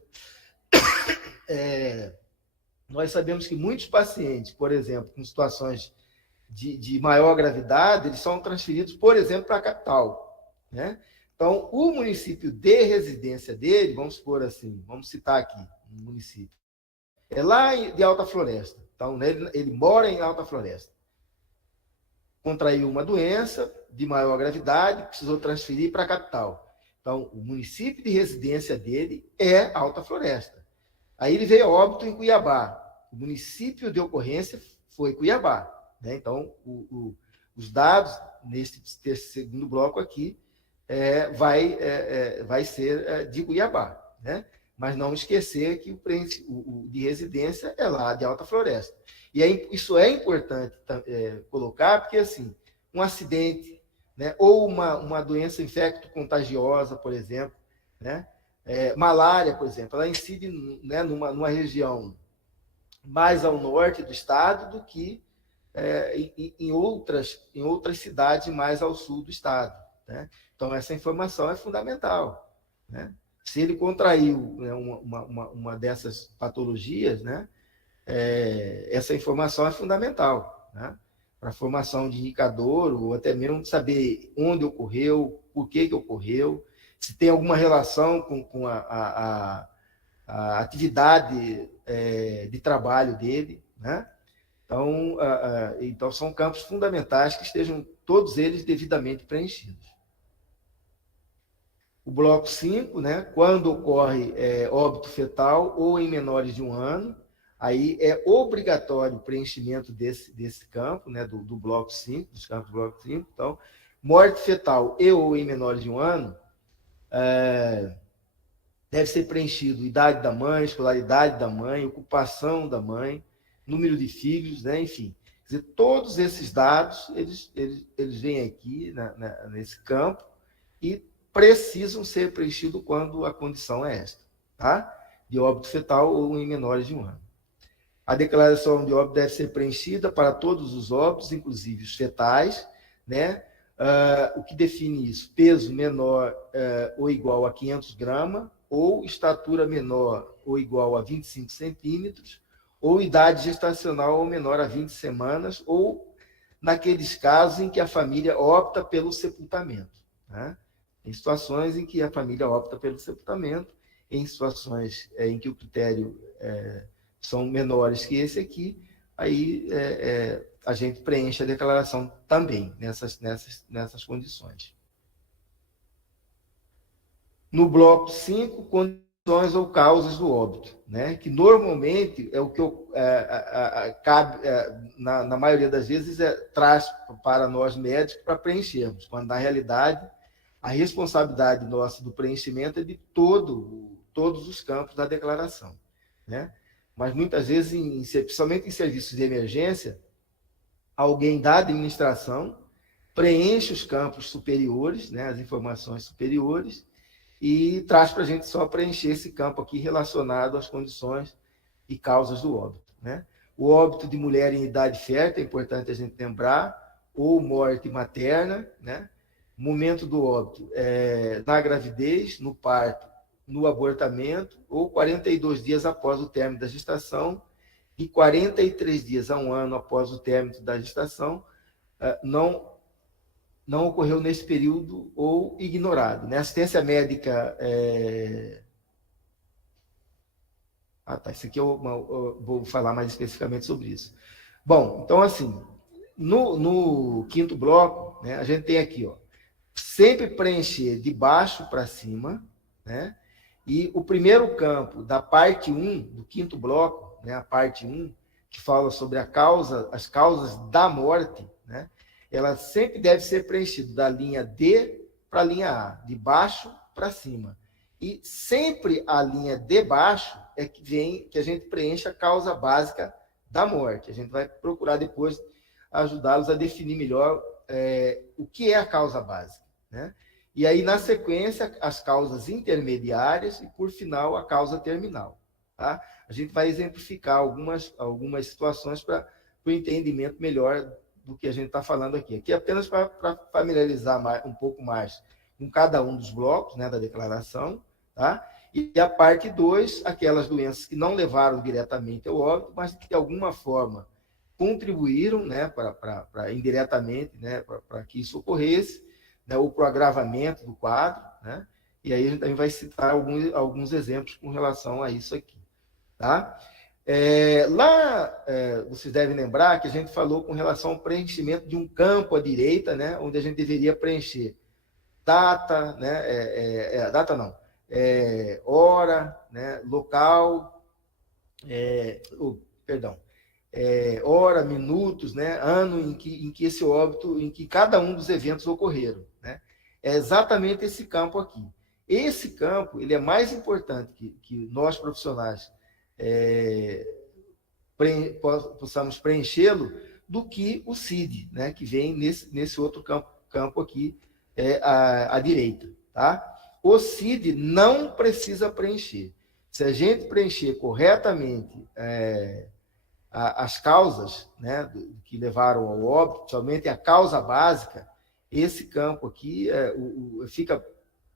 nós sabemos que muitos pacientes, por exemplo, com situações de maior gravidade, eles são transferidos, por exemplo, para a capital, né? Então, o município de residência dele, vamos supor assim, vamos citar aqui um município, é lá de Alta Floresta. Então, ele mora em Alta Floresta. Contraiu uma doença de maior gravidade, precisou transferir para a capital. Então, o município de residência dele é Alta Floresta. Aí ele veio a óbito em Cuiabá. O município de ocorrência foi Cuiabá, né? Então, os dados nesse segundo bloco aqui vai ser de Cuiabá, né? Mas não esquecer que o de residência é lá de Alta Floresta. E isso é importante colocar, porque assim, um acidente, né, ou uma doença infecto-contagiosa, por exemplo, né, malária, por exemplo, ela incide, né, numa região mais ao norte do estado do que em outras cidades mais ao sul do estado, né? Então, essa informação é fundamental, né? Se ele contraiu, né, uma dessas patologias, né, essa informação é fundamental, né, para a formação de indicador, ou até mesmo saber onde ocorreu, por que ocorreu, se tem alguma relação com a atividade de trabalho dele, né? Então, são campos fundamentais que estejam todos eles devidamente preenchidos. O bloco 5, né, quando ocorre óbito fetal ou em menores de 1 ano, aí é obrigatório o preenchimento desse campo, né, do bloco 5, dos campos do bloco 5. Então, morte fetal e ou em menores de 1 ano, deve ser preenchido idade da mãe, escolaridade da mãe, ocupação da mãe, número de filhos, né, enfim. Quer dizer, todos esses dados, eles vêm aqui nesse campo e precisam ser preenchidos quando a condição é esta, tá? De óbito fetal ou em menores de 1 ano. A declaração de óbito deve ser preenchida para todos os óbitos, inclusive os fetais, né? O que define isso? Peso menor ou igual a 500 gramas, ou estatura menor ou igual a 25 centímetros, ou idade gestacional ou menor a 20 semanas, ou naqueles casos em que a família opta pelo sepultamento, né? Em situações em que a família opta pelo sepultamento, em situações em que o critério são menores que esse aqui, aí a gente preenche a declaração também nessas condições. No bloco 5, condições ou causas do óbito, né? Que normalmente é o que cabe, na maioria das vezes, traz para nós médicos para preenchermos, quando na realidade a responsabilidade nossa do preenchimento é de todos os campos da declaração, né? Mas muitas vezes, principalmente em serviços de emergência, alguém da administração preenche os campos superiores, né, as informações superiores, e traz para a gente só preencher esse campo aqui relacionado às condições e causas do óbito, né? O óbito de mulher em idade fértil, é importante a gente lembrar, ou morte materna, né? Momento do óbito na gravidez, no parto, no abortamento, ou 42 dias após o término da gestação, e 43 dias a 1 ano após o término da gestação, não ocorreu nesse período ou ignorado, né? Assistência médica... Isso aqui eu vou falar mais especificamente sobre isso. Bom, então, assim, no quinto bloco, né, a gente tem aqui, ó, sempre preencher de baixo para cima, né? E o primeiro campo da parte 1, do quinto bloco, né, a parte 1, que fala sobre as causas da morte, né? Ela sempre deve ser preenchida da linha D para a linha A, de baixo para cima. E sempre a linha de baixo é que a gente preenche a causa básica da morte. A gente vai procurar depois ajudá-los a definir melhor o que é a causa básica, né? E aí, na sequência, as causas intermediárias e, por final, a causa terminal. Tá? A gente vai exemplificar algumas situações para o entendimento melhor do que a gente está falando aqui. Aqui é apenas para familiarizar um pouco mais com cada um dos blocos, né, da declaração. Tá? E a parte 2, aquelas doenças que não levaram diretamente ao óbito, mas que, de alguma forma, contribuíram, né, indiretamente, né, para que isso ocorresse, né, ou para o agravamento do quadro, né? E aí a gente também vai citar alguns exemplos com relação a isso aqui. Tá? Vocês devem lembrar que a gente falou com relação ao preenchimento de um campo à direita, né, onde a gente deveria preencher data, né, hora, né, local, hora, minutos, né, ano em que esse óbito, em que cada um dos eventos ocorreram, né? É exatamente esse campo aqui. Esse campo, ele é mais importante que nós profissionais possamos preenchê-lo do que o CID, né, que vem nesse outro campo aqui à direita, tá? O CID não precisa preencher. Se a gente preencher corretamente as causas, né, que levaram ao óbito, somente a causa básica, esse campo aqui fica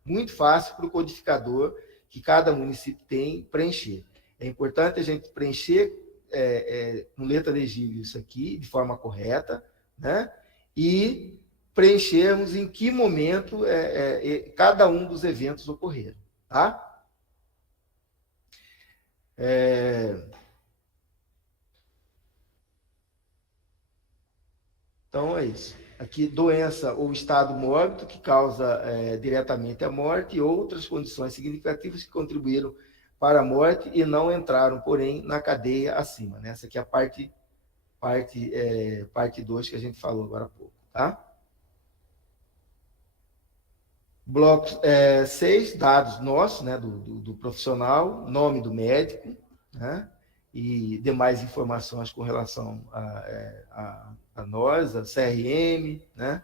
muito fácil para o codificador que cada município tem preencher. É importante a gente preencher com letra legível isso aqui, de forma correta, né, e preenchermos em que momento cada um dos eventos ocorreram. Tá? Então, é isso. Aqui, doença ou estado mórbido que causa diretamente a morte e outras condições significativas que contribuíram para a morte e não entraram, porém, na cadeia acima, né? Essa aqui é a parte 2 que a gente falou agora há pouco. Tá? Bloco 6, dados nossos, né, do profissional, nome do médico, né, e demais informações com relação a nós, a CRM, né,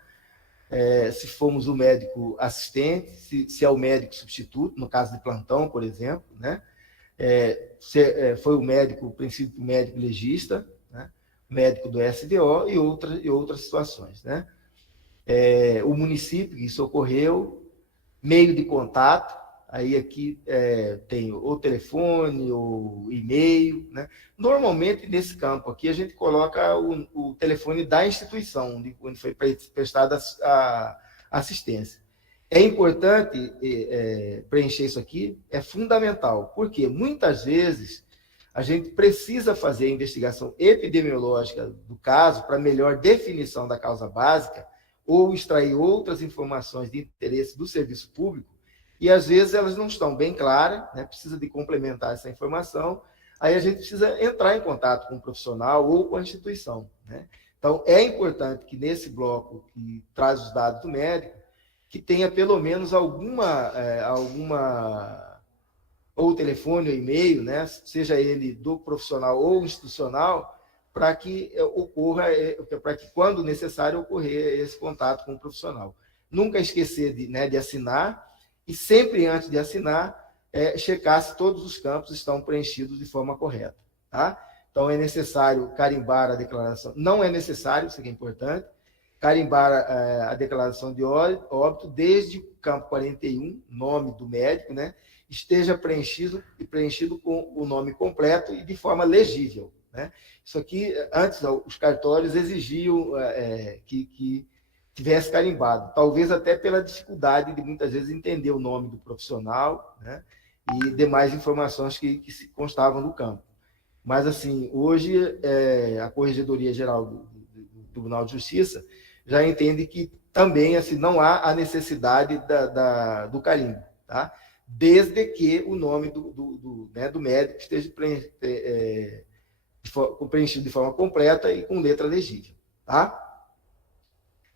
se fomos o médico assistente, se é o médico substituto, no caso de plantão, por exemplo, né, se foi o médico, o princípio médico legista, né, médico do SDO e outras situações, né. O município que isso ocorreu, meio de contato, aí aqui tem o telefone, o e-mail, né? Normalmente, nesse campo aqui, a gente coloca o telefone da instituição, onde foi prestada a assistência. É importante preencher isso aqui, é fundamental, porque muitas vezes a gente precisa fazer a investigação epidemiológica do caso para melhor definição da causa básica, ou extrair outras informações de interesse do serviço público, e às vezes elas não estão bem claras, né? Precisa de complementar essa informação, aí a gente precisa entrar em contato com o profissional ou com a instituição, né? Então, é importante que nesse bloco que traz os dados do médico, que tenha pelo menos alguma ou telefone ou e-mail, né? Seja ele do profissional ou institucional, para que ocorra, para que, quando necessário, ocorrer esse contato com o profissional. Nunca esquecer de assinar, e sempre antes de assinar, checar se todos os campos estão preenchidos de forma correta. Tá? Então, é necessário carimbar a declaração. Não é necessário, isso aqui é importante, carimbar a declaração de óbito desde o campo 41, nome do médico, né, esteja preenchido com o nome completo e de forma legível. Né? Isso aqui, antes, os cartórios exigiam que tivesse carimbado, talvez até pela dificuldade de, muitas vezes, entender o nome do profissional, né? E demais informações que se constavam no campo. Mas, assim, hoje, a Corregedoria Geral do Tribunal de Justiça já entende que também assim, não há a necessidade do carimbo, tá? Desde que o nome do médico esteja preenchido de forma completa e com letra legível. Tá?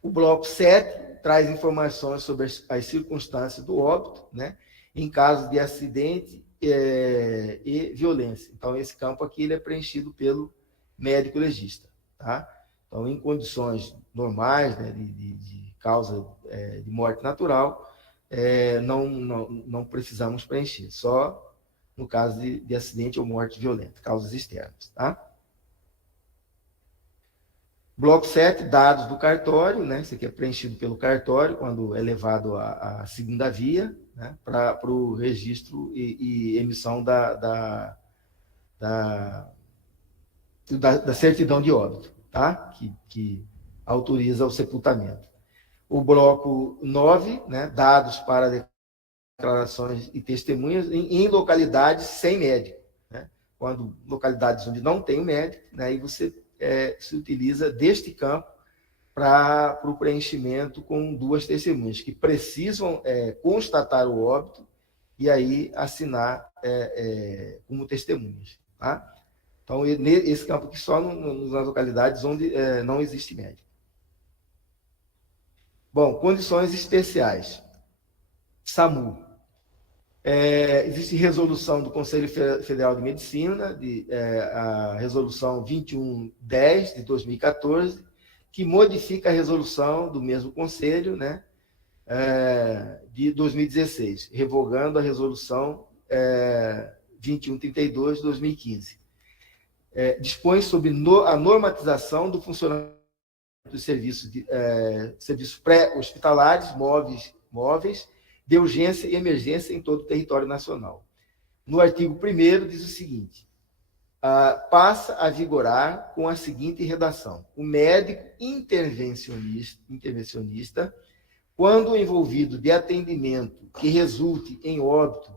O bloco 7 traz informações sobre as circunstâncias do óbito, né, em caso de acidente e violência. Então, esse campo aqui ele é preenchido pelo médico legista. Tá? Então, em condições normais, né, de causa de morte natural, não precisamos preencher, só no caso de acidente ou morte violenta, causas externas. Tá? Bloco 7, dados do cartório, né? Isso aqui é preenchido pelo cartório quando é levado à segunda via, né? Para o registro e emissão da certidão de óbito, tá? Que autoriza o sepultamento. O bloco 9, né? Dados para declarações e testemunhas em localidades sem médico, né? Quando localidades onde não tem o médico, né? Aí você se utiliza deste campo para o preenchimento com 2 testemunhas, que precisam constatar o óbito e aí assinar como testemunhas. Tá? Então, esse campo aqui só nas localidades onde não existe médico. Bom, condições especiais. SAMU. Existe resolução do Conselho Federal de Medicina, a resolução 2110 de 2014, que modifica a resolução do mesmo Conselho, né, de 2016, revogando a resolução 2132 de 2015. Dispõe sobre a normatização do funcionamento dos serviços pré-hospitalares móveis de urgência e emergência em todo o território nacional. No artigo 1º diz o seguinte: passa a vigorar com a seguinte redação: o médico intervencionista, quando envolvido de atendimento que resulte em óbito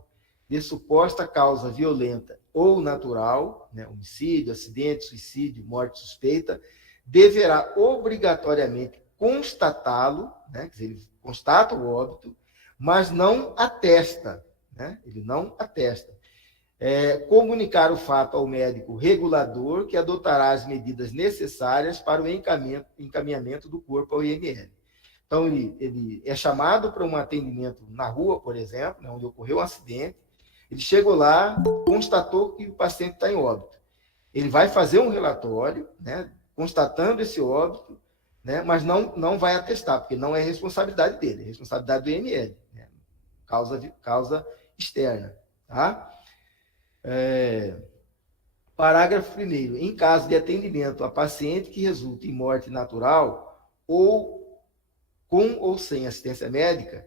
de suposta causa violenta ou natural, né, homicídio, acidente, suicídio, morte suspeita, deverá obrigatoriamente constatá-lo, né, quer dizer, ele constata o óbito, mas não atesta, né? Ele não atesta. Comunicar o fato ao médico regulador, que adotará as medidas necessárias para o encaminhamento do corpo ao IML. Então, ele é chamado para um atendimento na rua, por exemplo, né, onde ocorreu um acidente, ele chegou lá, constatou que o paciente está em óbito. Ele vai fazer um relatório, né, constatando esse óbito, né, mas não vai atestar, porque não é responsabilidade dele, é responsabilidade do IML, né, causa externa. Tá? Parágrafo 1º. Em caso de atendimento a paciente que resulte em morte natural, ou com ou sem assistência médica,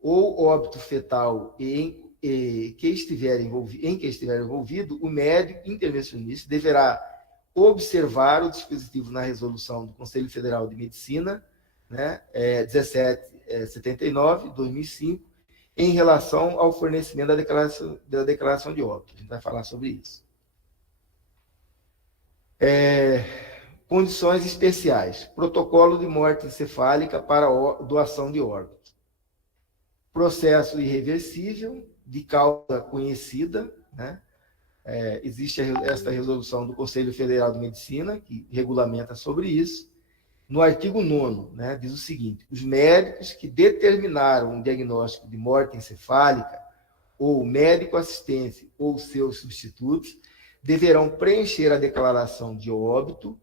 ou óbito fetal em que estiver envolvido, o médico intervencionista deverá observar o dispositivo na resolução do Conselho Federal de Medicina, né, 1779, 2005, em relação ao fornecimento da declaração de óbito. A gente vai falar sobre isso. Condições especiais. Protocolo de morte encefálica para doação de órgãos. Processo irreversível, de causa conhecida, né? Existe esta resolução do Conselho Federal de Medicina, que regulamenta sobre isso. No artigo 9º, né, diz o seguinte: os médicos que determinaram um diagnóstico de morte encefálica, ou médico assistente ou seus substitutos, deverão preencher a declaração de óbito,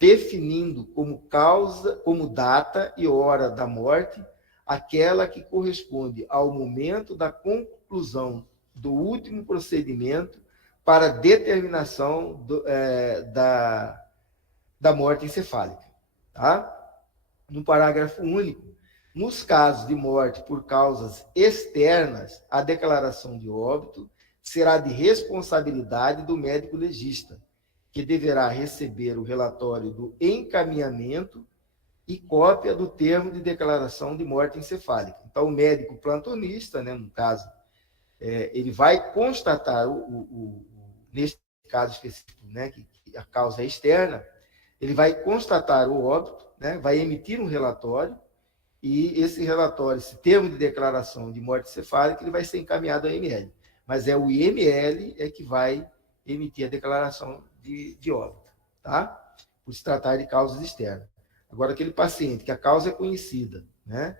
definindo como data e hora da morte aquela que corresponde ao momento da conclusão do último procedimento para determinação da morte encefálica. Tá? No parágrafo único, nos casos de morte por causas externas, a declaração de óbito será de responsabilidade do médico legista, que deverá receber o relatório do encaminhamento e cópia do termo de declaração de morte encefálica. Então, o médico plantonista, né, no caso, ele vai constatar, neste caso específico, né, que a causa é externa, ele vai constatar o óbito, né, vai emitir um relatório e esse relatório, esse termo de declaração de morte encefálica, ele vai ser encaminhado ao IML. Mas é o IML que vai emitir a declaração de óbito, tá? Por se tratar de causas externas. Agora, aquele paciente que a causa é conhecida, né?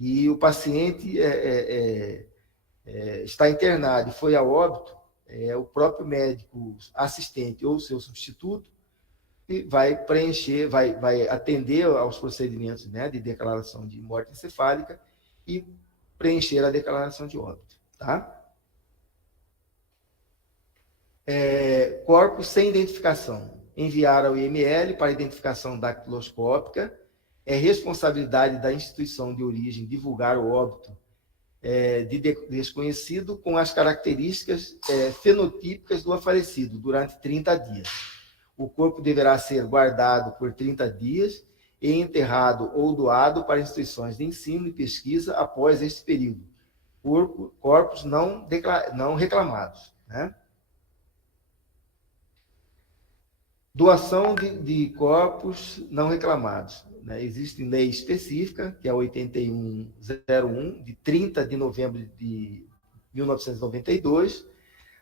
E o paciente está internado e foi a óbito, o próprio médico assistente ou seu substituto vai preencher, vai atender aos procedimentos, né, de declaração de morte encefálica e preencher a declaração de óbito, tá? Corpos sem identificação. Enviar ao IML para identificação dactiloscópica. É responsabilidade da instituição de origem divulgar o óbito de desconhecido com as características fenotípicas do falecido durante 30 dias. O corpo deverá ser guardado por 30 dias e enterrado ou doado para instituições de ensino e pesquisa após este período, por corpos não reclamados, né? Doação de corpos não reclamados, né? Existe lei específica, que é a 8101, de 30 de novembro de 1992.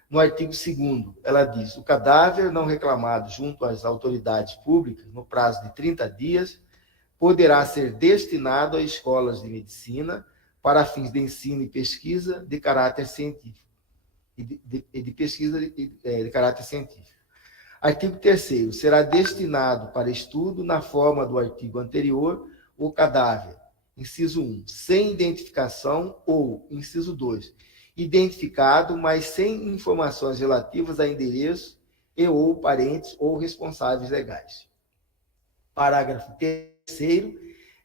No artigo 2º, ela diz: o cadáver não reclamado junto às autoridades públicas, no prazo de 30 dias, poderá ser destinado a escolas de medicina para fins de ensino e pesquisa de caráter científico. De pesquisa de caráter científico. Artigo 3º, será destinado para estudo, na forma do artigo anterior, o cadáver, inciso 1, sem identificação, ou, inciso 2, identificado, mas sem informações relativas a endereço e ou parentes ou responsáveis legais. Parágrafo 3º,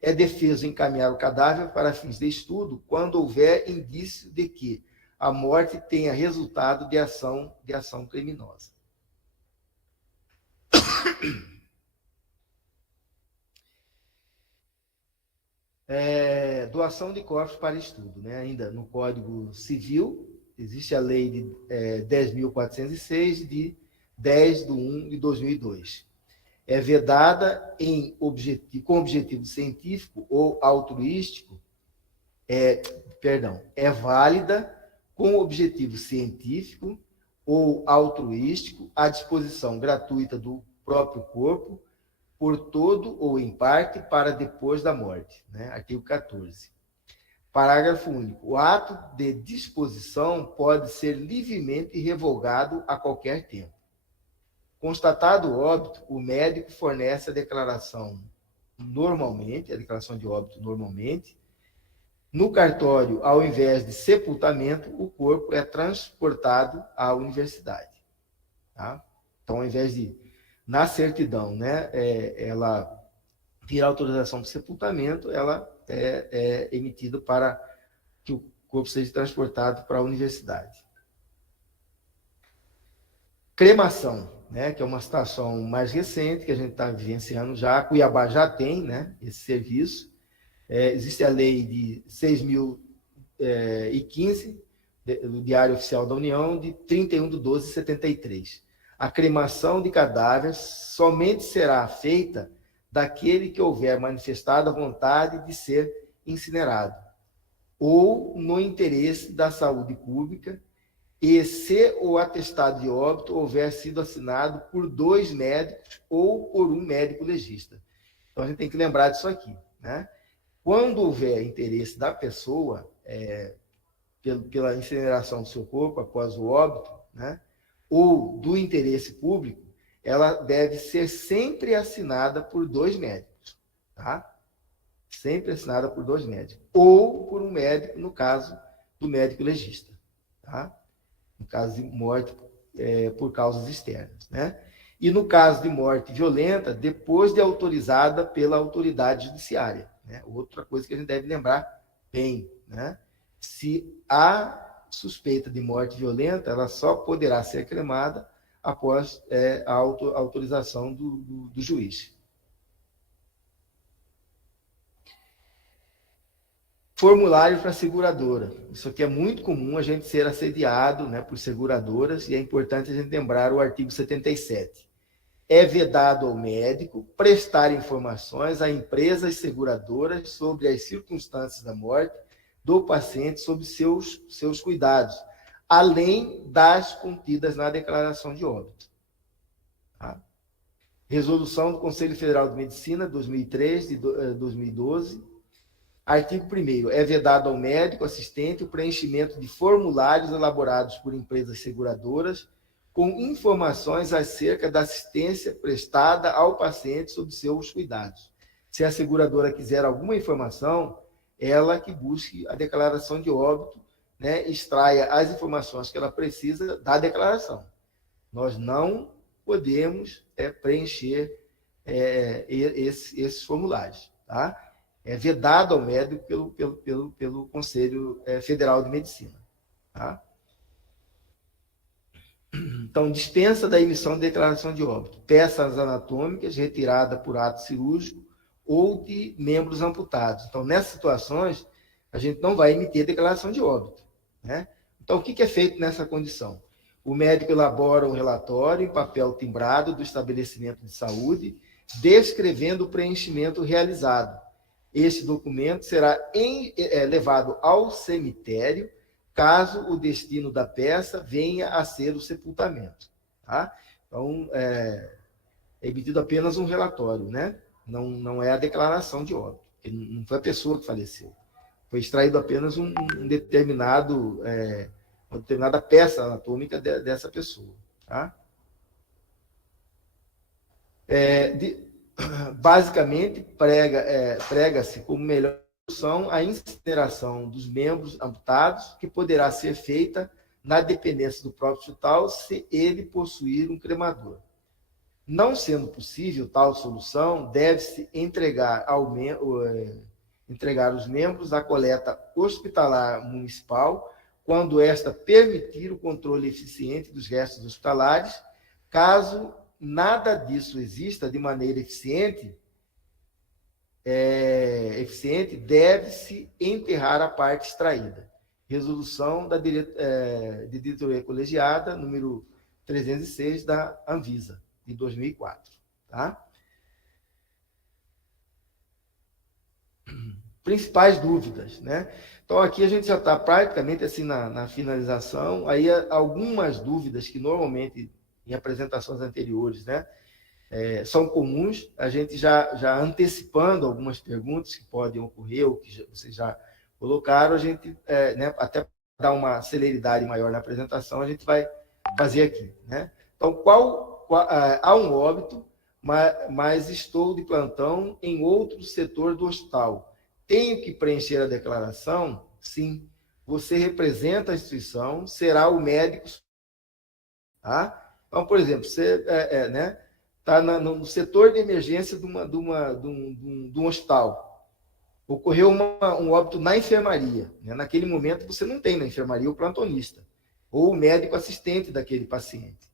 é defeso encaminhar o cadáver para fins de estudo quando houver indício de que a morte tenha resultado de ação criminosa. Doação de corpos para estudo, né? Ainda no Código Civil, existe a lei de 10.406, de 10/1 de 2002. É vedada com objetivo científico ou altruístico, é válida com objetivo científico ou altruístico à disposição gratuita do próprio corpo, por todo ou em parte, para depois da morte, né? Artigo 14. Parágrafo único. O ato de disposição pode ser livremente revogado a qualquer tempo. Constatado o óbito, o médico fornece a declaração de óbito normalmente. No cartório, ao invés de sepultamento, o corpo é transportado à universidade, tá? Então, ao invés de, na certidão, né, ela tirar autorização de sepultamento, ela é emitida para que o corpo seja transportado para a universidade. Cremação, né, que é uma situação mais recente, que a gente está vivenciando já. Cuiabá já tem, né, esse serviço. Existe a lei de 6.015, do Diário Oficial da União, de 31/12/73. A cremação de cadáveres somente será feita daquele que houver manifestado a vontade de ser incinerado, ou no interesse da saúde pública, e se o atestado de óbito houver sido assinado por 2 médicos ou por um médico legista. Então, a gente tem que lembrar disso aqui, né? Quando houver interesse da pessoa pela incineração do seu corpo após o óbito, né, ou do interesse público, ela deve ser sempre assinada por 2 médicos, tá? Sempre assinada por 2 médicos. Ou por um médico, no caso do médico legista, tá? No caso de morte por causas externas, né? E no caso de morte violenta, depois de autorizada pela autoridade judiciária, né? Outra coisa que a gente deve lembrar bem, né? Se há suspeita de morte violenta, ela só poderá ser cremada após a autorização do juiz. Formulário para seguradora. Isso aqui é muito comum, a gente ser assediado, né, por seguradoras, e é importante a gente lembrar o artigo 77. é vedado ao médico prestar informações a empresas seguradoras sobre as circunstâncias da morte do paciente sob seus cuidados, além das contidas na declaração de óbito. Tá? Resolução do Conselho Federal de Medicina, 2003, de 2012. Artigo 1º. É vedado ao médico assistente o preenchimento de formulários elaborados por empresas seguradoras com informações acerca da assistência prestada ao paciente sob seus cuidados. Se a seguradora quiser alguma informação, ela que busque a declaração de óbito, né, extraia as informações que ela precisa da declaração. Nós não podemos preencher esses formulários. Tá? É vedado ao médico pelo Conselho Federal de Medicina. Tá? Então, dispensa da emissão de declaração de óbito. Peças anatômicas retirada por ato cirúrgico ou de membros amputados. Então, nessas situações, a gente não vai emitir declaração de óbito. Né? Então, o que é feito nessa condição? O médico elabora um relatório em papel timbrado do estabelecimento de saúde, descrevendo o preenchimento realizado. Este documento será levado ao cemitério, caso o destino da peça venha a ser o sepultamento. Tá? Então, é emitido apenas um relatório, né? Não é a declaração de óbito. Não foi a pessoa que faleceu. Foi extraído apenas uma determinada peça anatômica dessa pessoa. Tá? Basicamente, prega-se como melhor solução a incineração dos membros amputados, que poderá ser feita na dependência do próprio hospital se ele possuir um cremador. Não sendo possível tal solução, deve-se entregar os membros à coleta hospitalar municipal, quando esta permitir o controle eficiente dos restos hospitalares. Caso nada disso exista de maneira eficiente, deve-se enterrar a parte extraída. Resolução de diretoria colegiada, número 306 da Anvisa, de 2004. Tá? Principais dúvidas, né? Então, aqui a gente já está praticamente assim na finalização. Aí, algumas dúvidas que normalmente, em apresentações anteriores, né, são comuns, a gente já antecipando algumas perguntas que podem ocorrer, ou que vocês já colocaram, a gente, né, até dar uma celeridade maior na apresentação, a gente vai fazer aqui. Né? Então, há um óbito, mas estou de plantão em outro setor do hospital. Tenho que preencher a declaração? Sim. Você representa a instituição, será o médico. Tá? Então, por exemplo, você está no setor de emergência de um hospital. Ocorreu um óbito na enfermaria. Né? Naquele momento, você não tem na enfermaria o plantonista ou o médico assistente daquele paciente.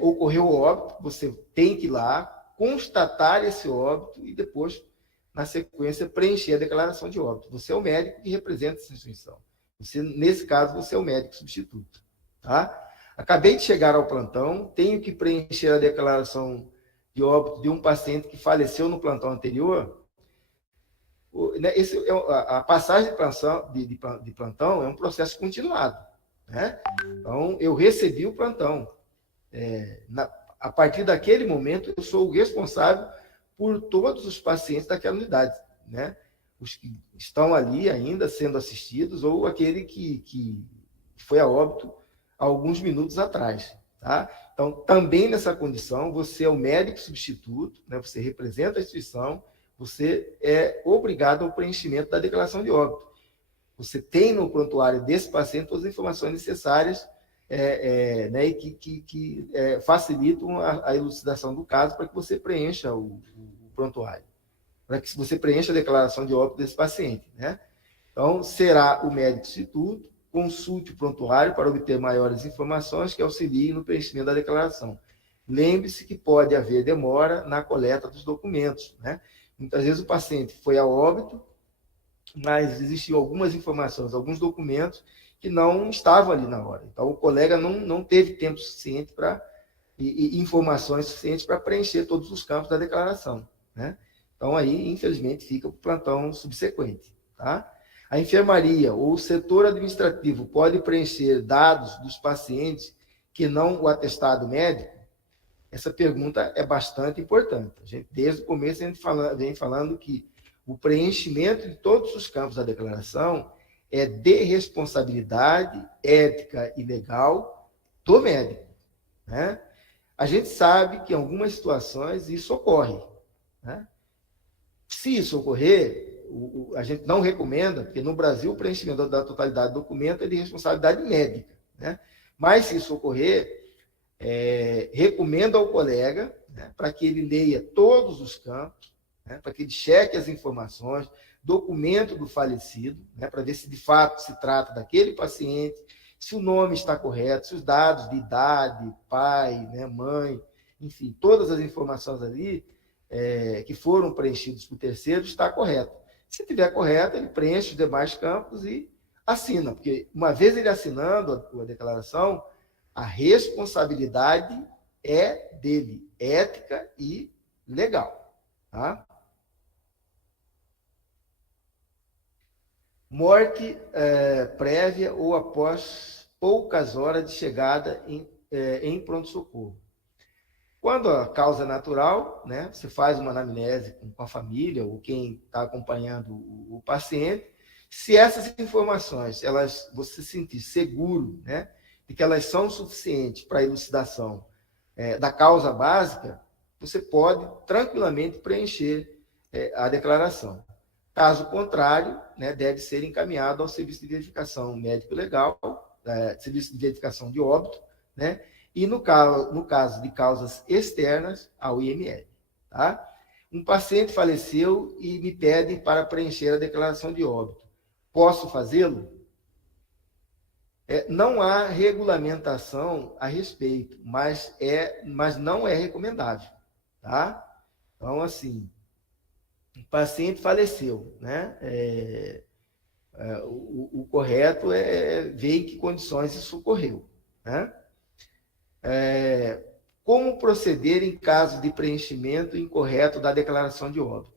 Ocorreu o óbito, você tem que ir lá, constatar esse óbito e depois, na sequência, preencher a declaração de óbito. Você é o médico que representa essa instituição. Nesse caso, você é o médico substituto. Tá? Acabei de chegar ao plantão, tenho que preencher a declaração de óbito de um paciente que faleceu no plantão anterior. A passagem de plantão é um processo continuado. Né? Então, eu recebi o plantão. A partir daquele momento, eu sou o responsável por todos os pacientes daquela unidade. Né? Os que estão ali ainda sendo assistidos ou aquele que foi a óbito alguns minutos atrás. Tá? Então, também nessa condição, você é o médico substituto, né? Você representa a instituição, você é obrigado ao preenchimento da declaração de óbito. Você tem no prontuário desse paciente todas as informações necessárias né? E que facilitam a elucidação do caso para que você preencha o prontuário, para que você preencha a declaração de óbito desse paciente. Né? Então, será o médico substituto, consulte o prontuário para obter maiores informações que auxiliem no preenchimento da declaração. Lembre-se que pode haver demora na coleta dos documentos. Né? Muitas vezes o paciente foi a óbito, mas existiam algumas informações, alguns documentos que não estavam ali na hora. Então, o colega não teve tempo suficiente para e informações suficientes para preencher todos os campos da declaração, né? Então, aí, infelizmente, fica para o plantão subsequente, tá? A enfermaria ou o setor administrativo pode preencher dados dos pacientes que não o atestado médico? Essa pergunta é bastante importante. Desde o começo, a gente vem falando que o preenchimento de todos os campos da declaração é de responsabilidade ética e legal do médico, né? A gente sabe que em algumas situações isso ocorre, né? Se isso ocorrer, a gente não recomenda, porque no Brasil o preenchimento da totalidade do documento é de responsabilidade médica, né? Mas se isso ocorrer, recomendo ao colega, né, para que ele leia todos os campos, né, para que ele cheque as informações, documento do falecido, né, para ver se de fato se trata daquele paciente, se o nome está correto, se os dados de idade, pai, né, mãe, enfim, todas as informações ali que foram preenchidos por terceiros está correto. Se estiver correto, ele preenche os demais campos e assina, porque uma vez ele assinando a declaração, a responsabilidade é dele, ética e legal, tá? Morte prévia ou após poucas horas de chegada em pronto-socorro. Quando a causa é natural, né, você faz uma anamnese com a família ou quem está acompanhando o paciente. Se essas informações, você se sentir seguro, né, de que elas são suficientes para a elucidação da causa básica, você pode tranquilamente preencher a declaração. Caso contrário, né, deve ser encaminhado ao serviço de verificação médico-legal, serviço de verificação de óbito, né, e no caso de causas externas, ao IML. Tá? Um paciente faleceu e me pedem para preencher a declaração de óbito. Posso fazê-lo? Não há regulamentação a respeito, mas não é recomendável. Tá? Então, assim, o paciente faleceu, né? O correto é ver em que condições isso ocorreu, né? Como proceder em caso de preenchimento incorreto da declaração de óbito?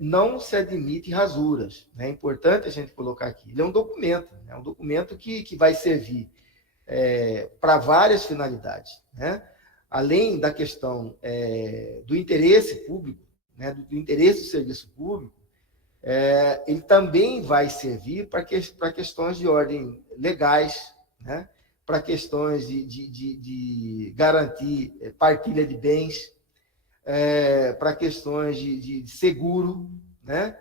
Não se admite rasuras, né? É importante a gente colocar aqui. Ele é um documento que vai servir para várias finalidades, né? Além da questão do interesse público, né? Do interesse do serviço público, ele também vai servir para questões de ordem legais, né? Para questões de garantir partilha de bens, para questões de seguro, né?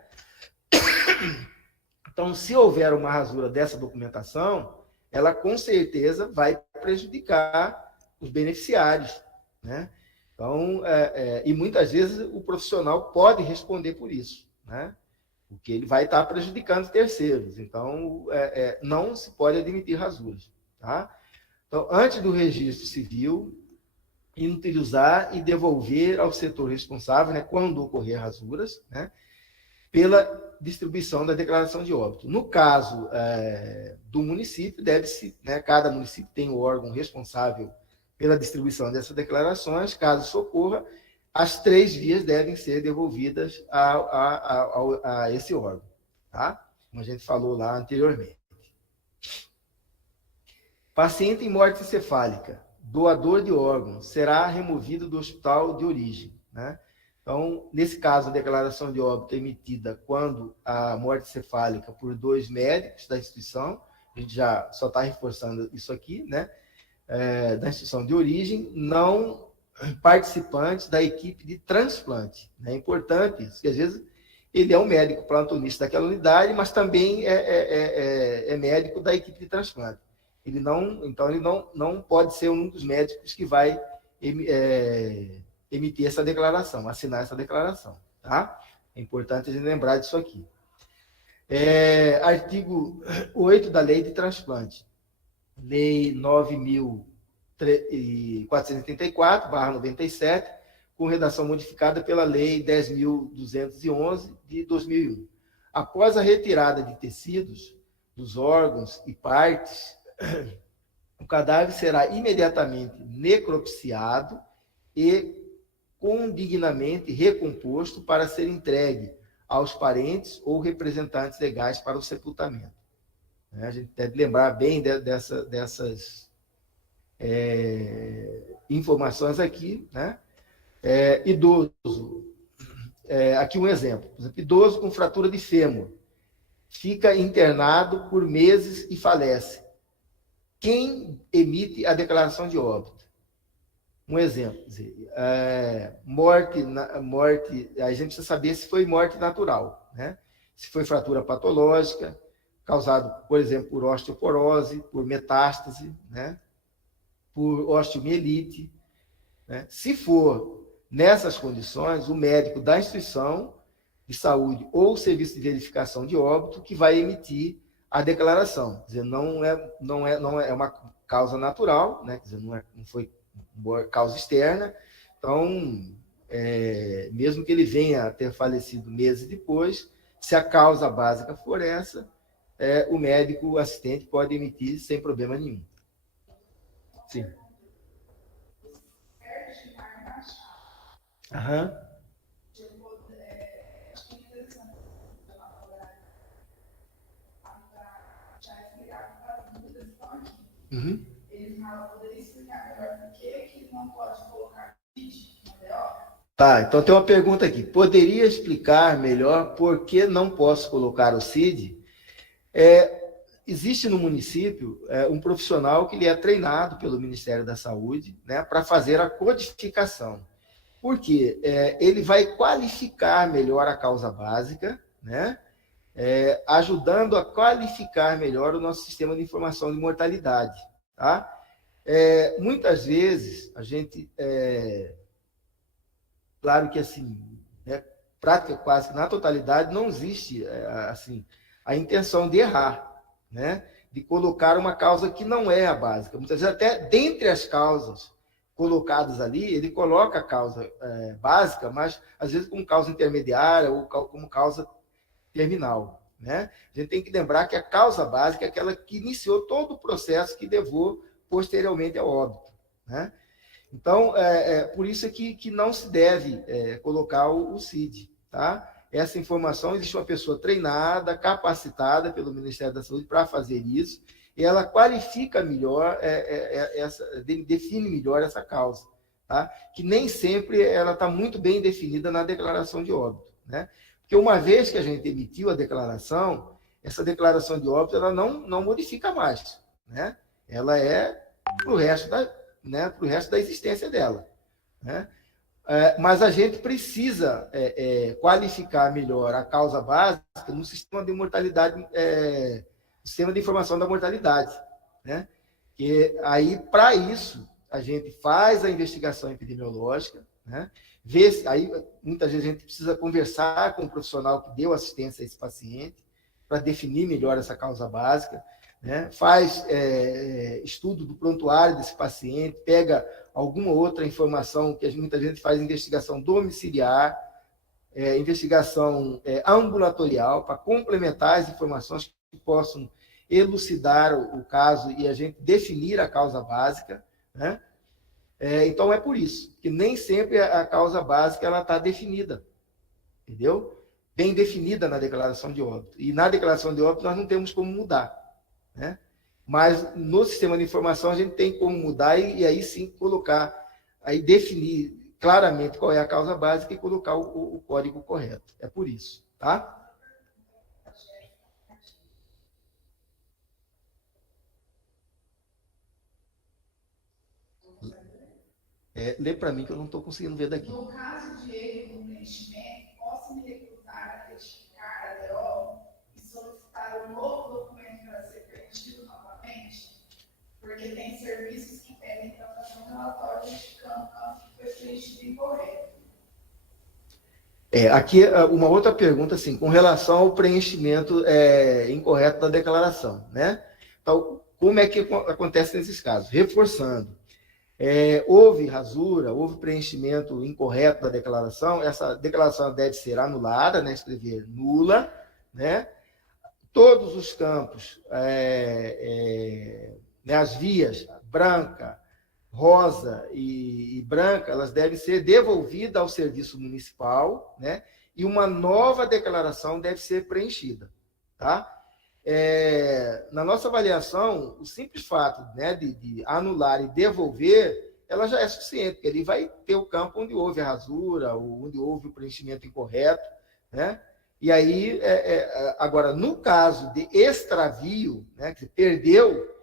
Então, se houver uma rasura dessa documentação, ela com certeza vai prejudicar os beneficiários, né? Então, e muitas vezes o profissional pode responder por isso, né? Porque ele vai estar prejudicando terceiros. Então, não se pode admitir rasuras, tá? Então, antes do registro civil, inutilizar e devolver ao setor responsável, né, quando ocorrer rasuras, né, pela distribuição da declaração de óbito. No caso do município, deve-se, né, cada município tem o órgão responsável pela distribuição dessas declarações. Caso socorra, as 3 vias devem ser devolvidas a esse órgão, tá? Como a gente falou lá anteriormente. Paciente em morte encefálica, doador de órgãos, será removido do hospital de origem, né? Então, nesse caso, a declaração de óbito é emitida quando a morte encefálica por 2 médicos da instituição, a gente já só está reforçando isso aqui, né? Da instituição de origem, não participantes da equipe de transplante. É importante isso, porque às vezes ele é um médico plantonista daquela unidade, mas também é médico da equipe de transplante. Então, ele não pode ser um dos médicos que vai emitir essa declaração, assinar essa declaração. Tá? É importante a gente lembrar disso aqui. Artigo 8 da Lei de Transplante. Lei 9.484/97, com redação modificada pela Lei 10.211 de 2001. Após a retirada de tecidos dos órgãos e partes o cadáver será imediatamente necropsiado e condignamente recomposto para ser entregue aos parentes ou representantes legais para o sepultamento. A gente deve lembrar bem dessas informações aqui, né? Idoso. Aqui um exemplo. Por exemplo, idoso com fratura de fêmur fica internado por meses e falece. Quem emite a declaração de óbito? Um exemplo. Morte, a gente precisa saber se foi morte natural, né? Se foi fratura patológica, causado, por exemplo, por osteoporose, por metástase, né? Por osteomielite, né? Se for nessas condições, o médico da instituição de saúde ou serviço de verificação de óbito que vai emitir a declaração. Quer dizer, não é uma causa natural, né? Quer dizer, não foi causa externa. Então, mesmo que ele venha a ter falecido meses depois, se a causa básica for essa, o médico assistente pode emitir sem problema nenhum. Sim. Aham. Uhum. Eles não poderiam explicar melhor por que não pode colocar vídeo no BO? Tá, então tem uma pergunta aqui. Poderia explicar melhor por que não posso colocar o CID? Existe no município um profissional que ele é treinado pelo Ministério da Saúde, né, para fazer a codificação. Por quê? Ele vai qualificar melhor a causa básica, né, ajudando a qualificar melhor o nosso sistema de informação de mortalidade. Tá? Muitas vezes, a gente... claro que, assim, prática quase que na totalidade, não existe assim, a intenção de errar, né? De colocar uma causa que não é a básica. Muitas vezes, até dentre as causas colocadas ali, ele coloca a causa básica, mas às vezes como causa intermediária ou como causa terminal, né? A gente tem que lembrar que a causa básica é aquela que iniciou todo o processo que levou posteriormente ao óbito, né? Então, por isso que não se deve colocar o CID, tá? Essa informação, existe uma pessoa treinada, capacitada pelo Ministério da Saúde para fazer isso, e ela qualifica melhor, define melhor essa causa, tá? Que nem sempre ela está muito bem definida na declaração de óbito, né? Porque uma vez que a gente emitiu a declaração, essa declaração de óbito ela não modifica mais, né? Ela é para o resto da existência dela, né? Mas a gente precisa qualificar melhor a causa básica no sistema de mortalidade, sistema de informação da mortalidade, né? Que aí, para isso, a gente faz a investigação epidemiológica, né? Aí, muitas vezes, a gente precisa conversar com o profissional que deu assistência a esse paciente para definir melhor essa causa básica, né? Faz estudo do prontuário desse paciente, pega alguma outra informação, que muita gente faz investigação domiciliar, investigação ambulatorial, para complementar as informações que possam elucidar o caso e a gente definir a causa básica, né? Então, é por isso que nem sempre a causa básica ela está definida, entendeu? Bem definida na declaração de óbito. E na declaração de óbito nós não temos como mudar, né? Mas no sistema de informação a gente tem como mudar e aí sim colocar, aí definir claramente qual é a causa básica e colocar o código correto. É por isso, tá? Lê para mim que eu não estou conseguindo ver daqui. No caso de erro no preenchimento, posso me recusar a retificar a DO e solicitar um novo documento para ser preenchido novamente? Porque tem serviços que pedem para fazer um relatório retificando o campo que foi preenchido incorreto. Aqui, uma outra pergunta, assim, com relação ao preenchimento incorreto da declaração, né? Então, como é que acontece nesses casos? Reforçando. Houve rasura, houve preenchimento incorreto da declaração, essa declaração deve ser anulada, né? Escrever nula, né? Todos os campos né, as vias branca, rosa e branca, elas devem ser devolvidas ao serviço municipal, né, e uma nova declaração deve ser preenchida, tá? Na nossa avaliação, o simples fato, né, de anular e devolver, ela já é suficiente, porque ele vai ter o campo onde houve a rasura, onde houve o preenchimento incorreto, né? E aí, agora, no caso de extravio, né, que perdeu,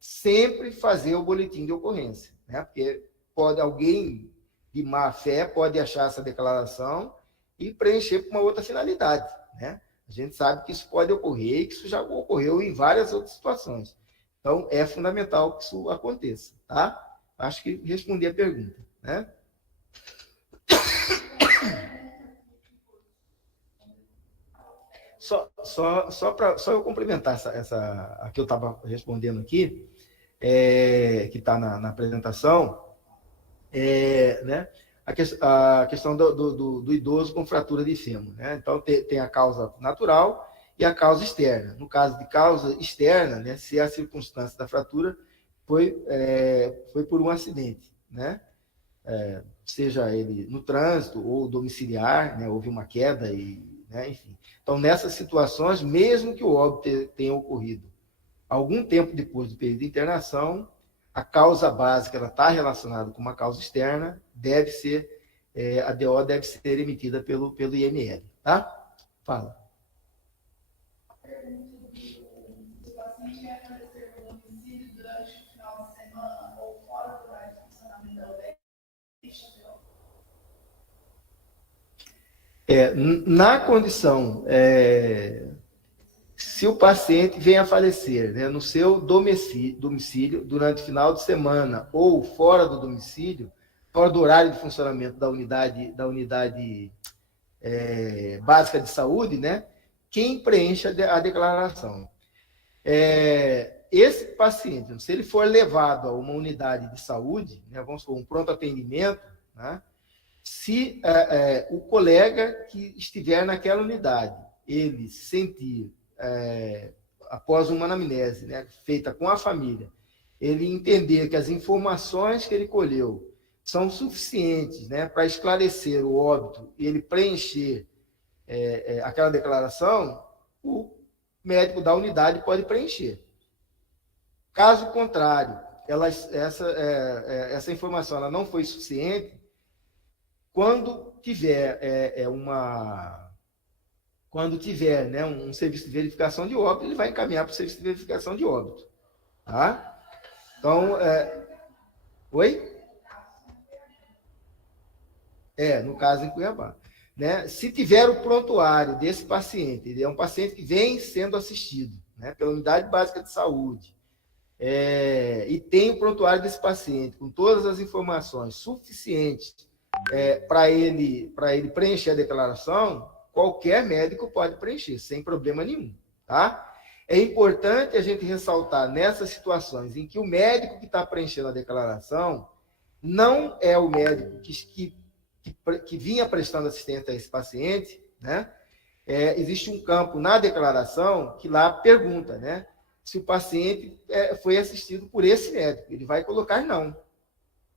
sempre fazer o boletim de ocorrência, né? Porque alguém de má fé pode achar essa declaração e preencher para uma outra finalidade, né? A gente sabe que isso pode ocorrer e que isso já ocorreu em várias outras situações. Então, é fundamental que isso aconteça, tá? Acho que respondi a pergunta, né? Só eu complementar a que eu estava respondendo aqui, que está na apresentação, né? A questão do idoso com fratura de fêmur, né? Então, tem a causa natural e a causa externa. No caso de causa externa, né, se a circunstância da fratura foi por um acidente, né? Seja ele no trânsito ou domiciliar, né? Houve uma queda, né? Enfim. Então, nessas situações, mesmo que o óbito tenha ocorrido algum tempo depois do período de internação, a causa básica está relacionada com uma causa externa, a DO deve ser emitida pelo IML, tá? Fala. A pergunta do paciente vai aparecer no domicílio durante o final de semana ou fora do horário de funcionamento da UBS? Na condição, se o paciente vem a falecer, né, no seu domicílio durante o final de semana ou fora do domicílio, fora do horário de funcionamento da unidade básica de saúde, né, quem preenche a declaração. Esse paciente, se ele for levado a uma unidade de saúde, né, vamos supor, um pronto atendimento, né, se o colega que estiver naquela unidade, ele sentir, após uma anamnese, né, feita com a família, ele entender que as informações que ele colheu são suficientes, né, para esclarecer o óbito e ele preencher aquela declaração, o médico da unidade pode preencher. Caso contrário, essa informação ela não foi suficiente, quando tiver né, um serviço de verificação de óbito, ele vai encaminhar para o serviço de verificação de óbito. Tá? Então, oi? No caso em Cuiabá. Né? Se tiver o prontuário desse paciente, ele é um paciente que vem sendo assistido, né, pela unidade básica de saúde, e tem o prontuário desse paciente com todas as informações suficientes para ele preencher a declaração, qualquer médico pode preencher, sem problema nenhum, tá? É importante a gente ressaltar nessas situações em que o médico que está preenchendo a declaração não é o médico que vinha prestando assistência a esse paciente, né? Existe um campo na declaração que lá pergunta, né, se o paciente foi assistido por esse médico. Ele vai colocar não,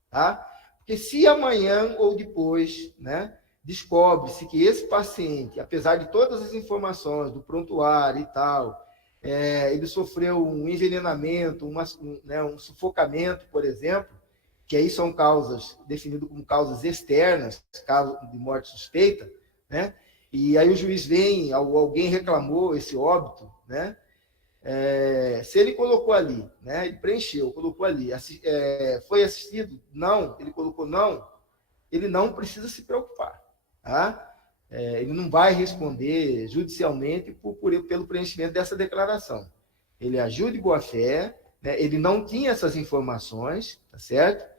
tá? Porque se amanhã ou depois, né, descobre-se que esse paciente, apesar de todas as informações do prontuário e tal, ele sofreu um envenenamento, um sufocamento, por exemplo, que aí são causas definidas como causas externas, caso de morte suspeita, né? E aí o juiz vem, alguém reclamou esse óbito, né? Se ele colocou ali, né? Ele preencheu, colocou ali, foi assistido? Não, ele colocou não, ele não precisa se preocupar, tá? Ele não vai responder judicialmente pelo preenchimento dessa declaração. Ele agiu de boa fé, né? Ele não tinha essas informações, tá certo?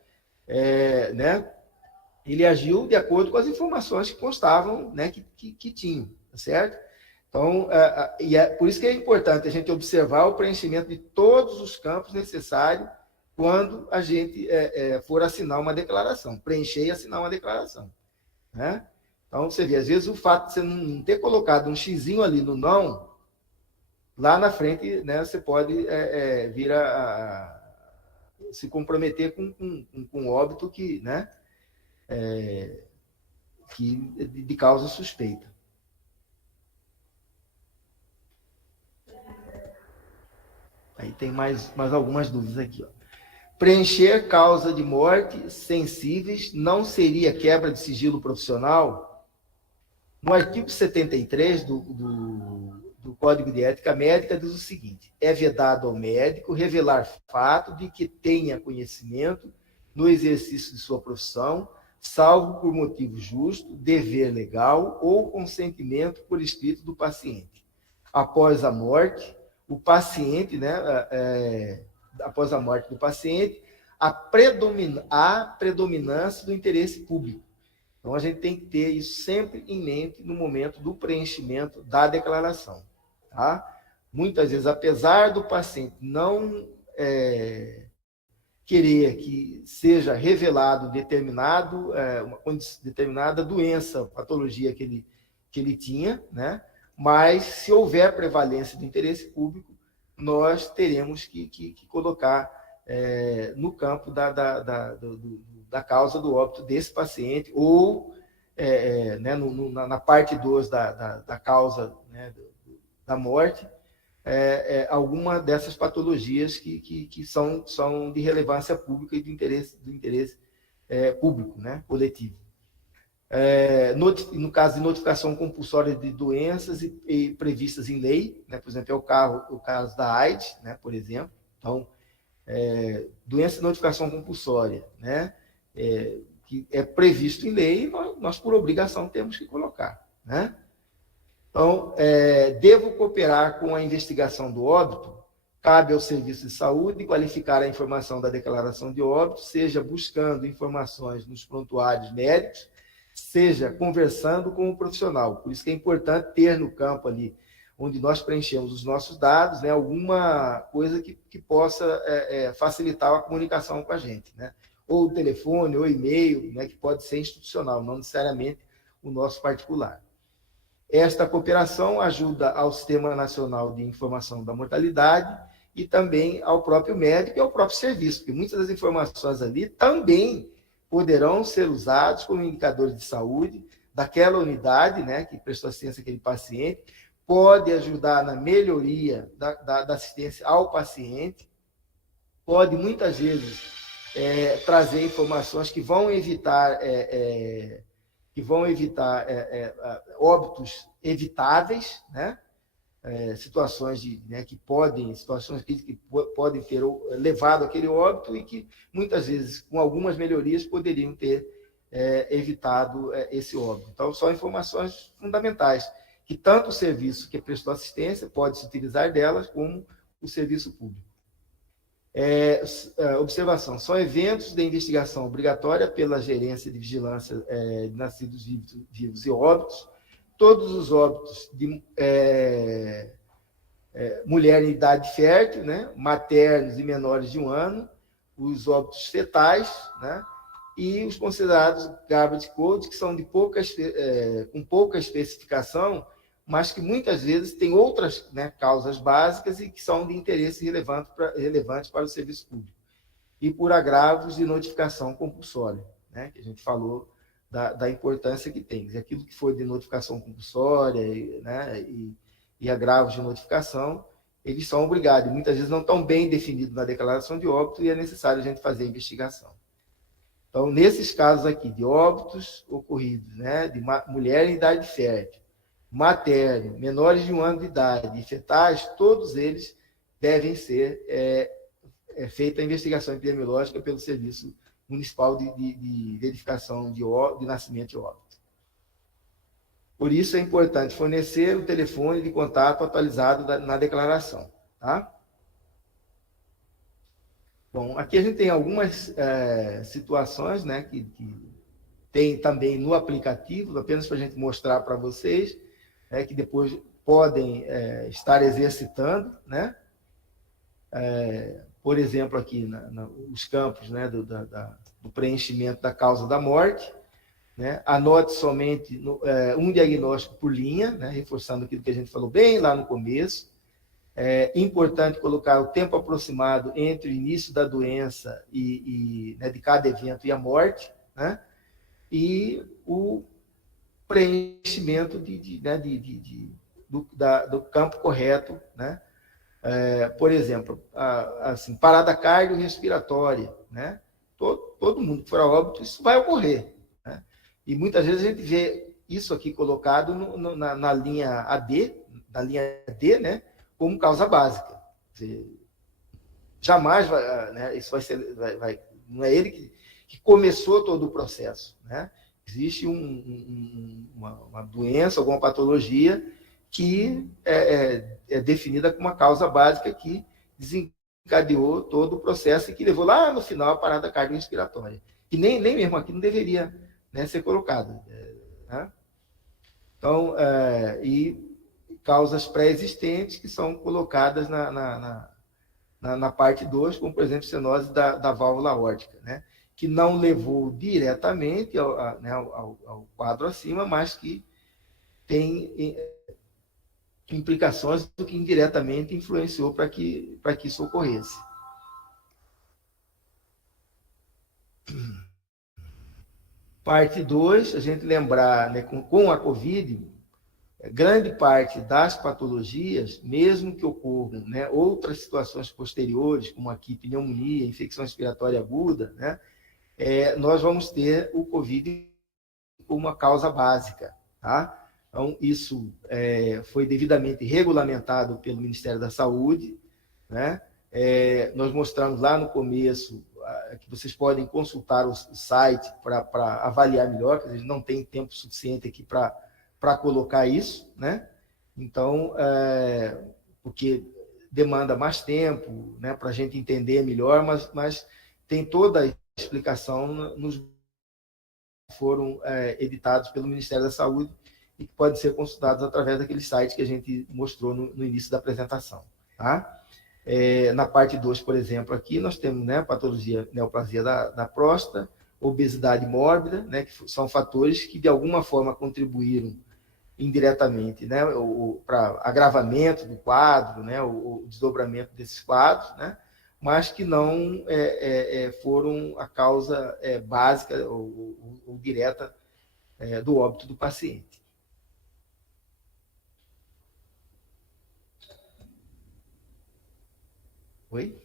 Né? Ele agiu de acordo com as informações que constavam, né, que tinham, tá certo? Então, por isso que é importante a gente observar o preenchimento de todos os campos necessários quando a gente for assinar uma declaração, preencher e assinar uma declaração, né? Então, você vê, às vezes o fato de você não ter colocado um xizinho ali no não, lá na frente, né, você pode vir a se comprometer com óbito que, né, de causa suspeita. Aí tem mais algumas dúvidas aqui, ó. Preencher causa de morte sensíveis não seria quebra de sigilo profissional? No artigo 73 do Código de Ética Médica diz o seguinte: é vedado ao médico revelar fato de que tenha conhecimento no exercício de sua profissão, salvo por motivo justo, dever legal ou consentimento por escrito do paciente. Após a morte, o paciente, né, após a morte do paciente, a predominância do interesse público. Então, a gente tem que ter isso sempre em mente no momento do preenchimento da declaração. Tá? Muitas vezes, apesar do paciente não querer que seja revelado uma determinada doença, patologia que ele tinha, né? Mas, se houver prevalência do interesse público, nós teremos que colocar no campo da causa do óbito desse paciente, ou né, na parte 2 da causa, né, da morte, alguma dessas patologias que são de relevância pública e do interesse público, né, coletivo. No caso de notificação compulsória de doenças e previstas em lei, né, por exemplo, o caso da AIDS, né, por exemplo. Então, doença de notificação compulsória, né, que é previsto em lei, nós por obrigação temos que colocar, né? Então, devo cooperar com a investigação do óbito? Cabe ao serviço de saúde qualificar a informação da declaração de óbito, seja buscando informações nos prontuários médicos, seja conversando com o profissional. Por isso que é importante ter no campo ali, onde nós preenchemos os nossos dados, né, alguma coisa que possa facilitar a comunicação com a gente, né? Ou o telefone, ou e-mail, né, que pode ser institucional, não necessariamente o nosso particular. Esta cooperação ajuda ao Sistema Nacional de Informação da Mortalidade e também ao próprio médico e ao próprio serviço, porque muitas das informações ali também poderão ser usados como indicadores de saúde daquela unidade, né, que prestou assistência àquele paciente, pode ajudar na melhoria da assistência ao paciente, pode muitas vezes trazer informações que vão evitar óbitos evitáveis, né? Situações que podem ter levado aquele óbito e que muitas vezes, com algumas melhorias, poderiam ter evitado esse óbito. Então, são informações fundamentais que tanto o serviço que prestou assistência pode se utilizar delas, como o serviço público. Observação: são eventos de investigação obrigatória pela Gerência de Vigilância de Nascidos Vivos e Óbitos. Todos os óbitos de mulher em idade fértil, né, maternos e menores de 1 ano, os óbitos fetais, né, e os considerados garbage code, que são com pouca especificação, mas que muitas vezes têm outras, né, causas básicas e que são de interesse relevante para o serviço público. E por agravos de notificação compulsória, né, que a gente falou da importância que tem. E aquilo que foi de notificação compulsória, né, e agravos de notificação, eles são obrigados. Muitas vezes não estão bem definidos na declaração de óbito e é necessário a gente fazer a investigação. Então, nesses casos aqui de óbitos ocorridos, né, de mulher em idade fértil, materno, menores de 1 ano de idade e fetais, todos eles devem ser feita a investigação epidemiológica pelo Serviço Municipal de Verificação de Nascimento e Óbito. Por isso é importante fornecer o telefone de contato atualizado na declaração. Tá? Bom, aqui a gente tem algumas situações, né, que tem também no aplicativo, apenas para a gente mostrar para vocês, que depois podem estar exercitando, né? Por exemplo, aqui os campos, né, do preenchimento da causa da morte, né? Anote somente um diagnóstico por linha, né, reforçando aquilo que a gente falou bem lá no começo. É importante colocar o tempo aproximado entre o início da doença né, de cada evento e a morte, né? E o preenchimento né, do campo correto, né? Por exemplo, assim, parada cardiorrespiratória, né? Todo mundo que for a óbito, isso vai ocorrer, né? E muitas vezes a gente vê isso aqui colocado na linha AD, na linha D, né? Como causa básica. Jamais vai, né? Isso vai ser, não é ele que começou todo o processo, né? Existe uma doença, alguma patologia que é definida como uma causa básica que desencadeou todo o processo e que levou lá no final a parada cardiorrespiratória. E nem mesmo aqui não deveria, né, ser colocado. Né? Então, e causas pré-existentes que são colocadas na parte 2, como, por exemplo, estenose da válvula aórtica, né? Que não levou diretamente ao quadro acima, mas que tem implicações do que indiretamente influenciou para que isso ocorresse. Parte 2, a gente lembrar, né, com a COVID, grande parte das patologias, mesmo que ocorram, né, outras situações posteriores, como aqui pneumonia, infecção respiratória aguda, né, nós vamos ter o COVID como uma causa básica. Tá? Então, isso foi devidamente regulamentado pelo Ministério da Saúde. Né? Nós mostramos lá no começo que vocês podem consultar o site para avaliar melhor, que a gente não tem tempo suficiente aqui para colocar isso, né? Então, porque demanda mais tempo, né, para a gente entender melhor, mas tem toda a explicação nos foram editados pelo Ministério da Saúde e que podem ser consultados através daquele site que a gente mostrou no início da apresentação. Tá? Na parte 2, por exemplo, aqui nós temos, né, patologia, neoplasia da próstata, obesidade mórbida, né, que são fatores que de alguma forma contribuíram indiretamente, né, para agravamento do quadro, né, o desdobramento desses quadros, né, mas que não foram a causa básica ou direta do óbito do paciente. Oi?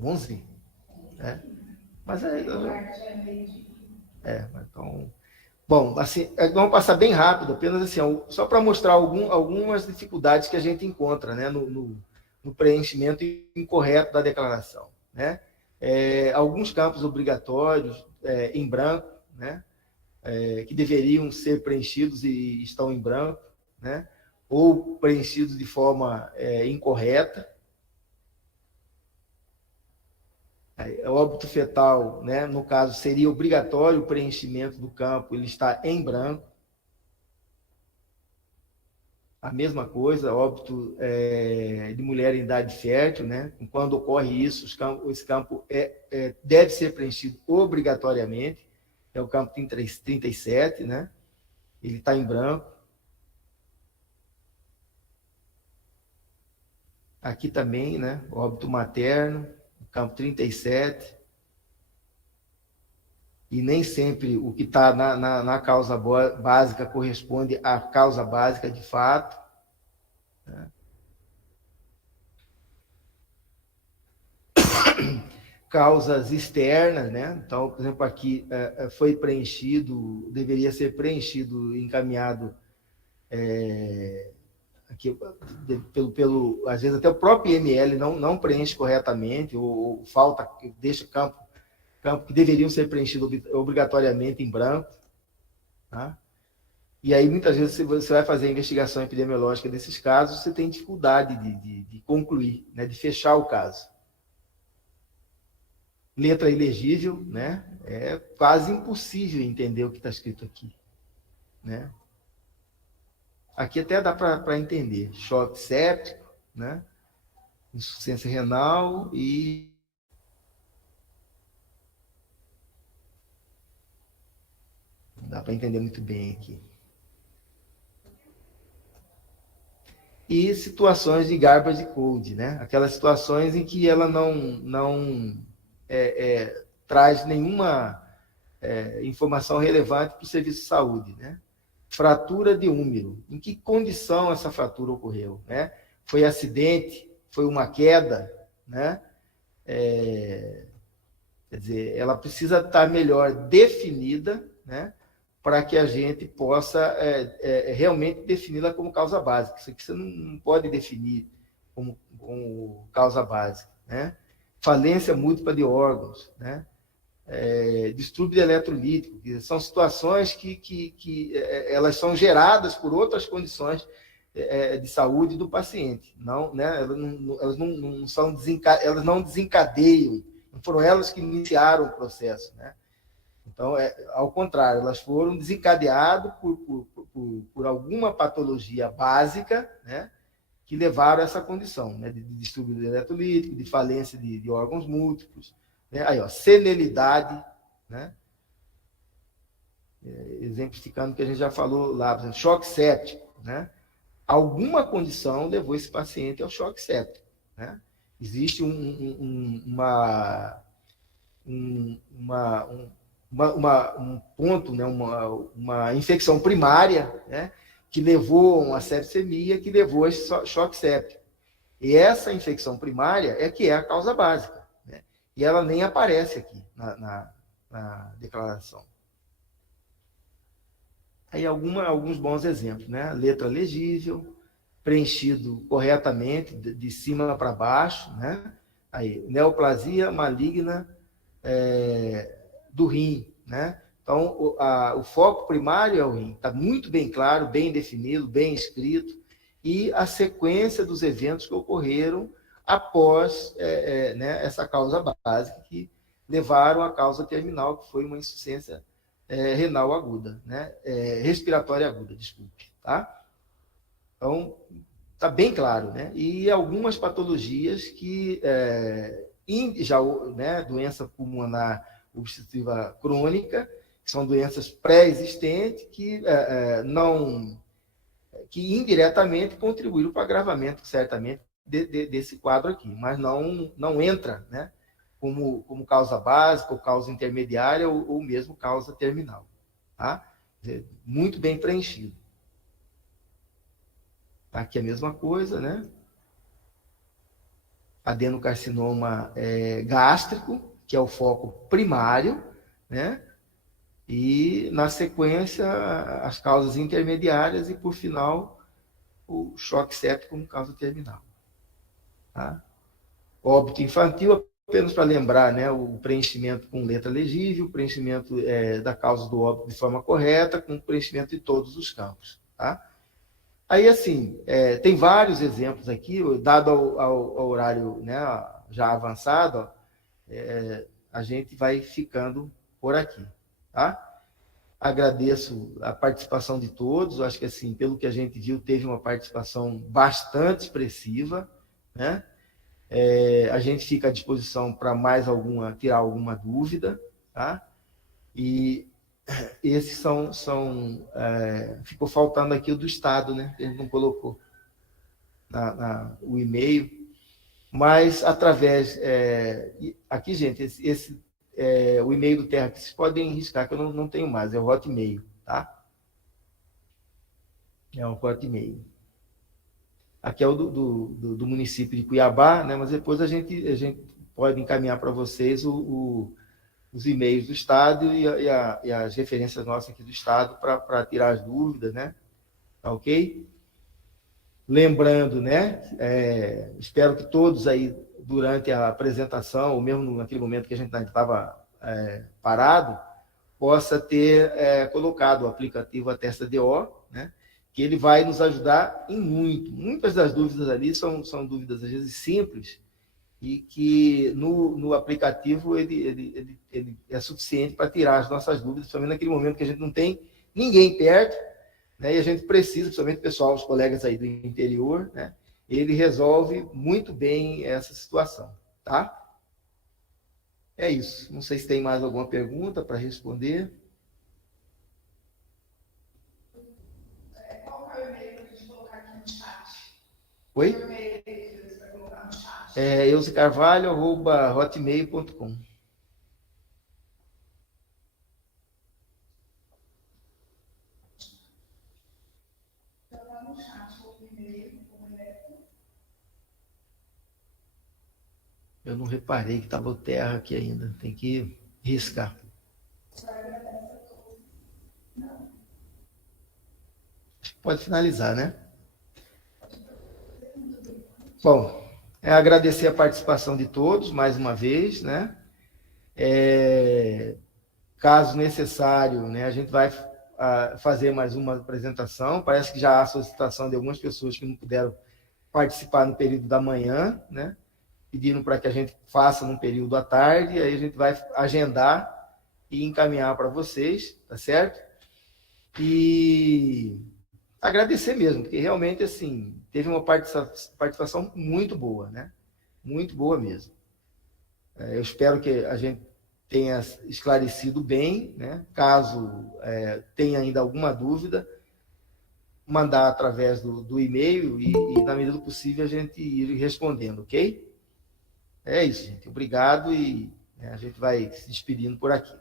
11? Mas então... Bom, assim, vamos passar bem rápido, apenas assim, só para mostrar algumas dificuldades que a gente encontra, né, no preenchimento incorreto da declaração. Né? Alguns campos obrigatórios em branco, né, que deveriam ser preenchidos e estão em branco, né, ou preenchidos de forma incorreta. O óbito fetal, né, no caso, seria obrigatório o preenchimento do campo, ele está em branco. A mesma coisa, óbito de mulher em idade fértil, né? Quando ocorre isso, esse campo deve ser preenchido obrigatoriamente. É o campo 37, né? Ele está em branco. Aqui também, né? Óbito materno, campo 37. E nem sempre o que está na causa básica corresponde à causa básica de fato. Né? Causas externas, né? Então, por exemplo, aqui foi preenchido, deveria ser preenchido, encaminhado, aqui, às vezes até o próprio IML não preenche corretamente, ou falta, deixa campo que deveriam ser preenchidos obrigatoriamente em branco. Tá? E aí, muitas vezes, se você vai fazer a investigação epidemiológica desses casos, você tem dificuldade de concluir, né, de fechar o caso. Letra ilegível, né? É quase impossível entender o que está escrito aqui. Né? Aqui até dá para entender. Choque séptico, né? Insuficiência renal e dá para entender muito bem aqui. e situações de garbage code, né? Aquelas situações em que ela não traz nenhuma informação relevante para o serviço de saúde, né? Fratura de úmero. Em que condição essa fratura ocorreu, né? Foi acidente? Foi uma queda, né? Quer dizer, ela precisa estar melhor definida, né? Para que a gente possa realmente defini-la como causa básica. Isso aqui você não pode definir como causa básica, né? Falência múltipla de órgãos, né? Distúrbio eletrolítico, são situações que elas são geradas por outras condições de saúde do paciente, não, né? Elas não desencadeiam, não foram elas que iniciaram o processo, né? Então, ao contrário, elas foram desencadeadas por alguma patologia básica, né, que levaram a essa condição, né, de distúrbio eletrolítico, de falência de órgãos múltiplos, né? Aí, ó, senilidade, né? Exemplificando o que a gente já falou lá, por exemplo, choque séptico, né? Alguma condição levou esse paciente ao choque séptico, né? Existe um ponto, né? uma infecção primária, né? Que levou a uma sepsemia, que levou a esse choque séptico. E essa infecção primária é que é a causa básica, né? E ela nem aparece aqui na declaração. Aí alguns bons exemplos, né? Letra legível, preenchido corretamente, de cima para baixo, né? Aí, neoplasia maligna do rim, né? Então, o foco primário é o rim, está muito bem claro, bem definido, bem escrito, e a sequência dos eventos que ocorreram após né, essa causa básica, que levaram à causa terminal, que foi uma insuficiência renal aguda, né? Respiratória aguda, desculpe, tá? Então, está bem claro, né? E algumas patologias que já, né, doença pulmonar obstrutiva crônica, que são doenças pré-existentes que que indiretamente contribuíram para o agravamento, certamente, desse quadro aqui, mas não entra, né, como causa básica, ou causa intermediária, ou mesmo causa terminal. Tá? Muito bem preenchido. Aqui a mesma coisa, né? Adenocarcinoma gástrico, que é o foco primário, né? E, na sequência, as causas intermediárias e, por final, o choque séptico como causa terminal. Tá? Óbito infantil, apenas para lembrar, né, o preenchimento com letra legível, o preenchimento da causa do óbito de forma correta, com o preenchimento de todos os campos. Tá? Aí, assim, tem vários exemplos aqui, dado ao horário, né, já avançado, a gente vai ficando por aqui. Tá? Agradeço a participação de todos, acho que, assim, pelo que a gente viu, teve uma participação bastante expressiva, né? A gente fica à disposição para tirar alguma dúvida, tá? E esses ficou faltando aqui o do Estado, né? Ele não colocou o e-mail, mas através... aqui, gente, o e-mail do Terra, que vocês podem riscar, que eu não tenho mais, é o Hotmail, tá? É o Hotmail. Aqui é o do município de Cuiabá, né? Mas depois a gente pode encaminhar para vocês os e-mails do Estado e as referências nossas aqui do Estado para tirar as dúvidas, né? Tá ok? Lembrando, né? Espero que todos aí, durante a apresentação, ou mesmo naquele momento que a gente estava parado, possa ter colocado o aplicativo Atesta DO, né? Que ele vai nos ajudar em muitas das dúvidas ali são dúvidas, às vezes, simples, e que no aplicativo ele é suficiente para tirar as nossas dúvidas, principalmente naquele momento que a gente não tem ninguém perto, né, e a gente precisa, principalmente o pessoal, os colegas aí do interior, né, ele resolve muito bem essa situação. Tá? É isso. Não sei se tem mais alguma pergunta para responder. Qual que é o e-mail para a gente colocar aqui no chat? Oi? eusecarvalho@hotmail.com. Eu não reparei que estava o terra aqui ainda. Tem que riscar. Pode finalizar, né? Bom, agradecer a participação de todos, mais uma vez, né? Caso necessário, né, a gente vai fazer mais uma apresentação. Parece que já há solicitação de algumas pessoas que não puderam participar no período da manhã, né? Pedindo para que a gente faça no período à tarde, aí a gente vai agendar e encaminhar para vocês, tá certo? E agradecer mesmo, porque realmente, assim, teve uma participação muito boa, né? Muito boa mesmo. Eu espero que a gente tenha esclarecido bem, né? Caso tenha ainda alguma dúvida, mandar através do e-mail e, na medida do possível, a gente ir respondendo, ok? É isso, gente. Obrigado e a gente vai se despedindo por aqui.